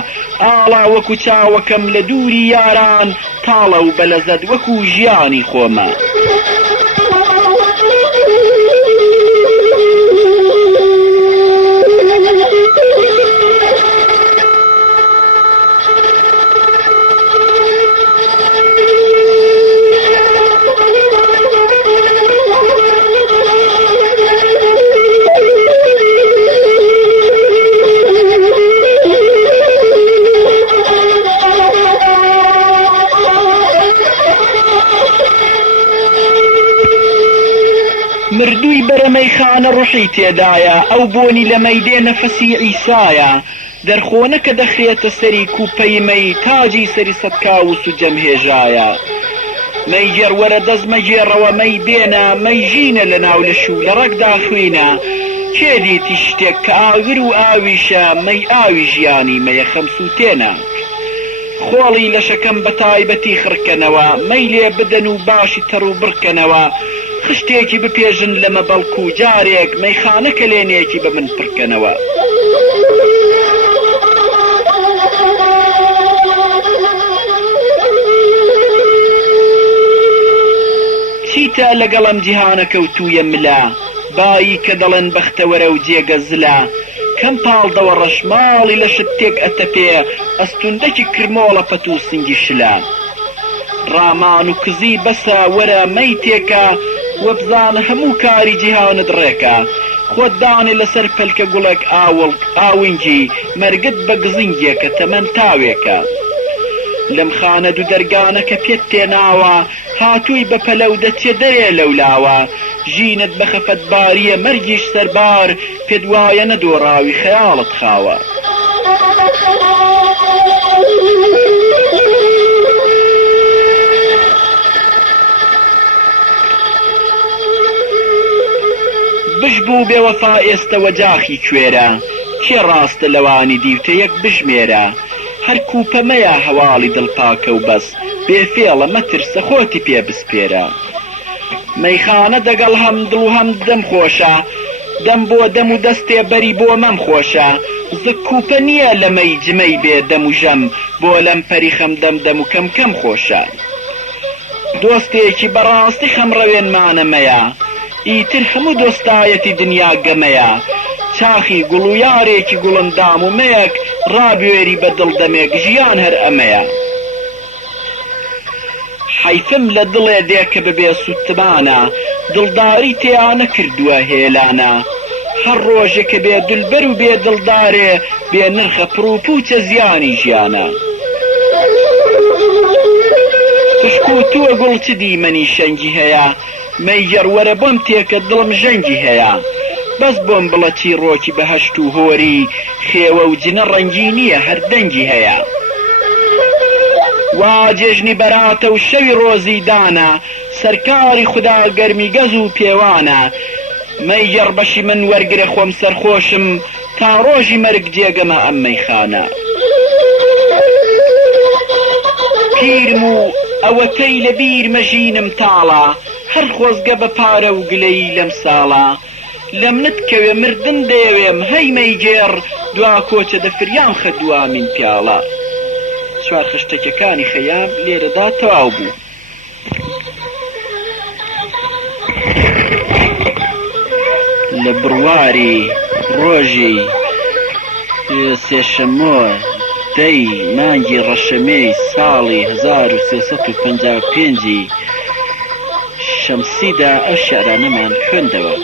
ئاڵا وەکو چاوەکەم لە دووری یاران تاڵە و بەلەزەت وەکو ژیانی خۆمە مردووی بەرەمەیخانە ڕوحی تێدایە ئەو بۆنی لە مەیدێ نەفەسی ئیسایە دەرخۆنە کە دەخرێتە سەری کوپەی مەی تاجی سەری سەدکاوس و جەمهێژایە مەی گێڕوەرە دەزمەگێڕەوە مەی بێنە مەی ژینە لە ناو لە شوو لە ڕەگدا خوێنە کێ دیتی شتێک کە ئاگر و ئاویشە مەی ئاوی ژیانی مەیە خەمسووتێنە خۆڵی لەشەکەم بە تایبەتی خڕکەنەوە مەی لێ بدەن و باشی تەڕ و بڕکەنەوە خشتێکی بپێژن لەمە بەڵکو جارێک مەیخانە کەلێنێکی بە من پڕکەنەوە چیتە لەگەڵم جیهانە کەوتوویە ملا بایی کە دەڵێن بەختەوەرە و جێگە زلا کەم پاڵدەوە ڕەشماڵی لە شتێک ئەتەپێ ئەستوندەکی کرمۆڵە پەت و سنگی شلا ڕامان و کزی بەسە وەرە مەی تێکە وەبزانە هەموو کاری جیهانت ڕێکە خۆت دانێ لەسەر پەلکە گوڵێک ئاوینجی مەرگت بە گزنگێکە تەمەن تاوێکە لەم خانە دوو دەرگانە کە پێت تێناوە هاتووی بە پەلەو دەچێ دەرێ لەولاوە ژینت بە خەفەتباریە مەرگیش سەربار پێت وایە نەدۆڕاوی خەیاڵت خاوە بش بوو بێوەفا ئێستەوە جاخی کوێرە کێ ڕاستە لەوانی دیوتە یەک بژمێرە هەر کوپەمەیە هەواڵی دڵپاکە و بەس بێفێڵە مەترسە خۆتی پێ بسپێرە مەیخانە دەگەڵ هەم دڵ و هەم دەم خۆشە دەم بۆ دەم و دەستێ بەری بۆ مەم خۆشە زک کوپە نییە لە مەی جمەی بێ دەم و ژەم بۆ لەم پەری خەم دەم و کەم کەم خۆشە دۆستێکی بەڕاستی خەمڕەوێنمانەمەیە ئیتر هەموو دۆستایەتی دنیا گەمەیە چاخی گوڵ و یارێکی گوڵندام و مەیەک ڕابوێری بە دڵدەمێک ژیان هەر ئەمەیە حەیفم لە دڵێ دێ کە ببێ سوتمانە دڵداری تێیانە کردووە هێلانە هەر ڕۆژێکە بێ دولبەر و بێ دڵدارێ بێ نرخە پرۆپوچە زیانی ژیانە تشک و تووە گوڵ چ دیمەنی شەنگی هەیە مەیگەڕ وەرە بۆم تێکە دڵم ژەنگی هەیە بەس بۆم بڵە چیرۆکی بەهەشت و هۆری خێوە و جنە ڕەنگی نییە هەردەنگی هەیە وا جێژنی بەراتە و شەوی ڕۆزی دانە سەرکاری خوددا گەرمی گەز و پێوانە مەیگەڕ بەشی من وەرگرە خۆم سەرخۆشم تا ڕۆژی مەرگ جێگەمە ئەم مەیخانە پیرم و ئەوەتەی لە بیر مەژینم تاڵە هەر خۆزگە بە پارە و گلەی لەم ساڵە لە منت کەوێ مردن دەیەوێم هەی مەیگێڕ دوا کۆچە دەفریام خە دوامین پیاڵە چوار خشتەکەکانی خەیام لێرەدا تەواو بوو لە بڕواری ڕۆژی سێشەمۆ دەی مانگی ڕەشەمەی ساڵی 1355 شەمسیدا ئەو شێعرانەمان خوێندەوە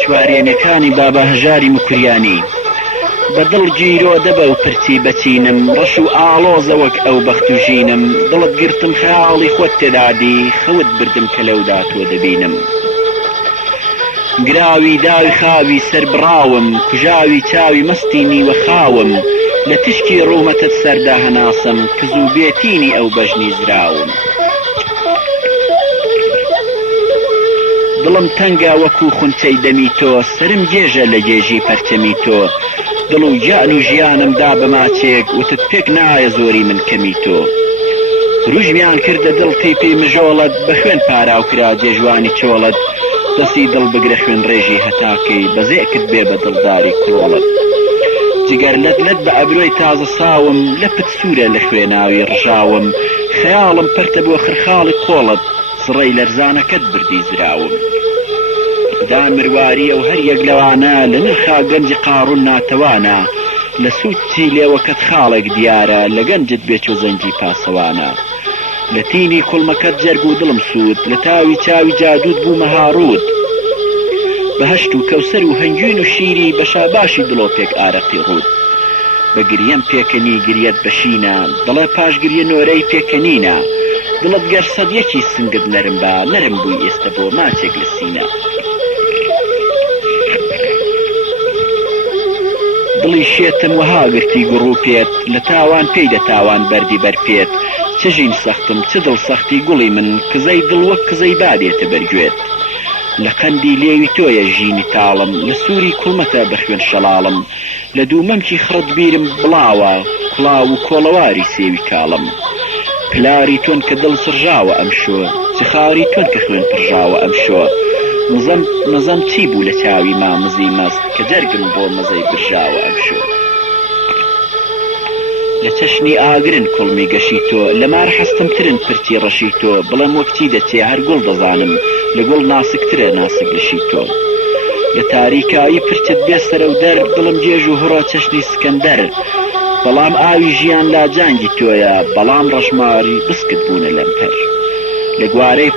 چوارێنەکانی بابا هەژاری مکوریانی بەدڵ گیرۆ دەبە و پرچی بەچینم ڕەش و ئاڵۆزە وەک ئەو بەخت و ژینم دڵت گرتم خەیاڵی خۆت تێدادی خەوت بردم کە لەودا تۆ دەبینم گراوی داوی خاوی سەربڕاوم کوژاوی چاوی مەستی نیوە خاوم لە تشکی ڕوومەتت سەردا هەناسم کز و بێتینی ئەو بەژنی زراوم دڵم تەنگا وەکو خونچەی دەمی تۆ سرم گێژە لە گێژی پەرچەمی تۆ دڵ و گیان و ژیانمدا بە ماچێک وتت پێک نایە زۆری من کەمی تۆ ڕوژمیان کردە دڵ تێپی مژۆڵت بە خوێن پاراو کرا جێژوانی چۆڵت دەستی دڵ بگرە خوێن ڕێژی هەتاکەی بەزێکت بێ بە دڵداری کۆڵت جگەر لەت بە ئەبرۆی تازە ساوم لە پت سوورە لە خوێناوی ڕژاوم خەیاڵم پەرتە بۆ خرخاڵی قۆڵت سڕەی لەرزانەکەت بردی زراوم دا مرواریە و هەر یەک لەوانە لە نرخا گەنجی قاڕون ناتەوانە لە سووتی لێوەکەت خاڵێک دیارە لە گەنجت بێچ و زەنگی پاسەوانە لە تینی کوڵمەکەت جەرگ و دڵم سوود لە تاوی چاوی جادوود بوومە هاڕود بەهەشت و کەوسەر و هەنگوین و شیری بە شاباشی دڵۆپێک ئارەقی ڕوود بە گریەم پێکەنی گریەت بەشینە دڵە پاشگریە نۆرەی پێکەنینە دڵت گەر سەد یەکی سنگت نەرم بە نەرم بووی ئێستا بۆ ماچێک لە سینە دڵی شێتم وەها گرتی گوڕوو پێت لە تاوان پێی دەتاوان بەردی بەرپێت چ ژین سەختم چ دڵ سەختی گوڵی من کزەی دڵ وەک کزەی بادێتە بەرگوێت لە قەندی لێوی تۆیە ژینی تاڵم لە سووری کوڵمەتە بەخوێن شەڵاڵم لە دوومەمکی خڕت بیرم بڵاوە کوڵاو و کۆڵەواری سێوی کاڵم پلاری تۆن کە دڵ سرژاوە ئەم شۆ چخاری تۆن کە خوێن پڕژاوە ئەم شۆ مزەم چی بوو لە چاوی مامزی مەست کە جەرگم بۆ مەزەی برژاوە ئەم شۆ لە چەشنی ئاگرن کوڵمی گەشی تۆ لە مار حەستمترن پرتی ڕەشی تۆ بڵێم وەکتی دەچێ هەر گوڵ دەزانم لە گوڵ ناسکترە ناسک لەشی تۆ لە تاریکایی پرچت بێ سەرە و دەر دڵم جێژ و هڕە چەشنی سکەندەر بەڵام ئاوی ژیان لاجانگی تۆیە بەڵام ڕەشماری بسکت بوونە لەم هەر لە گوارەی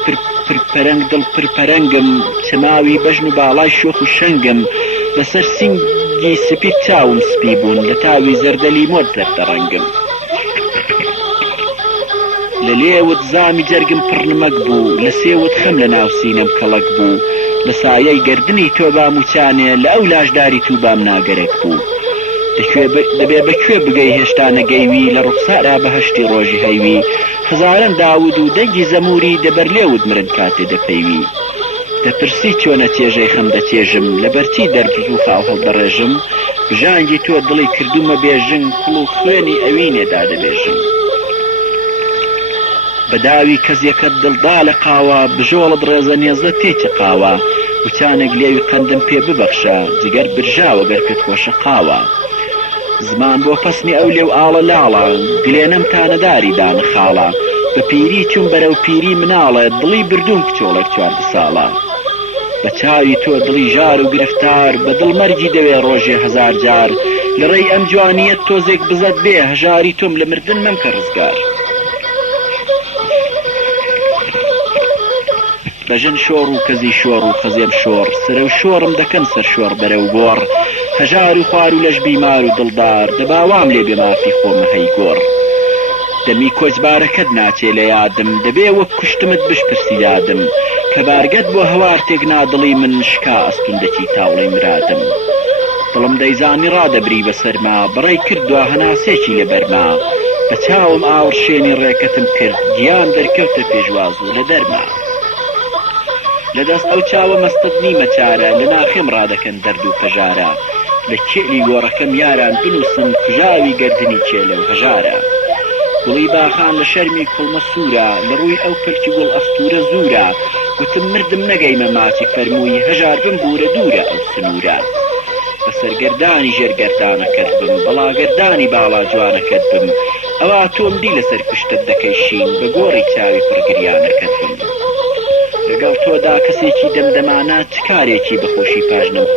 پرپەرەنگ دڵ پرپەرەنگم چماوی بەژن و باڵای شۆخ و شەنگم لەسەر سینگی سپید چاوم سپی بوون لە تاوی زەردەلی مۆت زەردەڕەنگم لە لێوت زامی جەرگم پڕنمەک بوو لە سێوت خەم لە ناو سینەم کەڵک بوو لە سایەی گردنی تۆ باموچانێ لە ئەو لاشداری تو بام ناگەرێک بوو دەبێ بەکوێ بگەی هێشتا نەگەیوی لە ڕوخسارا بەهەشتی ڕۆژی هەیوی هەزاران داود و دەنگی زەموری دەبەر لێوت مرن کاتێ دەپەیوی دەپرسی چۆنە چێژەی خەم دەچێژم لە بەرچی دەرگز و خاو هەڵدەڕێژم ژانگی تۆ دڵی کردومە بێژن کوڵ و خوێنی ئەوینێدا دەبێژم بەداوی کەزیەکەت دڵدا لە قاوە بژۆڵت ڕێزە نێزە تێکی قاوە وچانێک لێوی قەندم پێ ببەخشە جگەر برژاوە گەرکت خۆشە قاوە زمان بۆ پەسمی ئەو لێو ئاڵە لاڵە گلێنەم تانەداری دانە خاڵە بە پیری چوون بەرەو پیری مناڵێ دڵی بردوم کچۆڵێک 14 ساڵە بە چاوی تۆ دڵی ژار و گرفتار بە دڵ مەرگی دەوێ ڕۆژێ 1000 جار لە ڕێی ئەم جوانیەت تۆزێک بزەت بێ هەژاری تۆم لە مردن مەمکە ڕزگار بەژن شۆڕ و کەزی شۆڕ و خەزێم شۆڕ سرە و شۆڕم دەکەن سەر شۆڕ بەرە و گۆڕ هەژار و خوار و لەش بیمار و دڵدار دەباوام لێ بێ مافی خۆمە هەی گۆڕ دەمی کۆچبارەکەت ناچێ لە یادم دەبێ وەک کوشتمت بشپرسی یادم کە بارگەت بۆ هەوار تێکنا دڵی من شکا ئەستوندەکی تاوڵەی مرادم دڵم دەیزانی ڕادەبری بەسەرما بڕێی کردووە هەناسێکی لە بەرما بە چاوم ئاور شێنی ڕێکەتم کرد گیان دەرکەوتە پێشواز و لە دەرما لەدەست ئەو چاوە مەستت نیمە چارە لە ناخێم ڕادەکەن دەرد و پەژارە لە کێلی گۆڕەکەم یاران بنووسن کوژاوی گەردنی کێلە و هەژارە گوڵی باخان لە شەرمی کوڵمە سوورە لە ڕووی ئەو پەلکی گوڵ ئەستورە زورە وتم مردم نەگەیمە ماچی فەرمووی هەژار بم بورە دوورە ئەو سنوورە بەسەرگەردانی ژێرگەردانەکەت بم بەڵاگەردانی باڵا جوانەکەت بم ئەوا تۆم دی لەسەر پشتت دەکەی شین بە گۆڕی چاوی پڕگریانەکەت بم لەگەڵ تۆدا کەسێکی دەمدەمانە چ کارێکی بەخۆشی پاژنم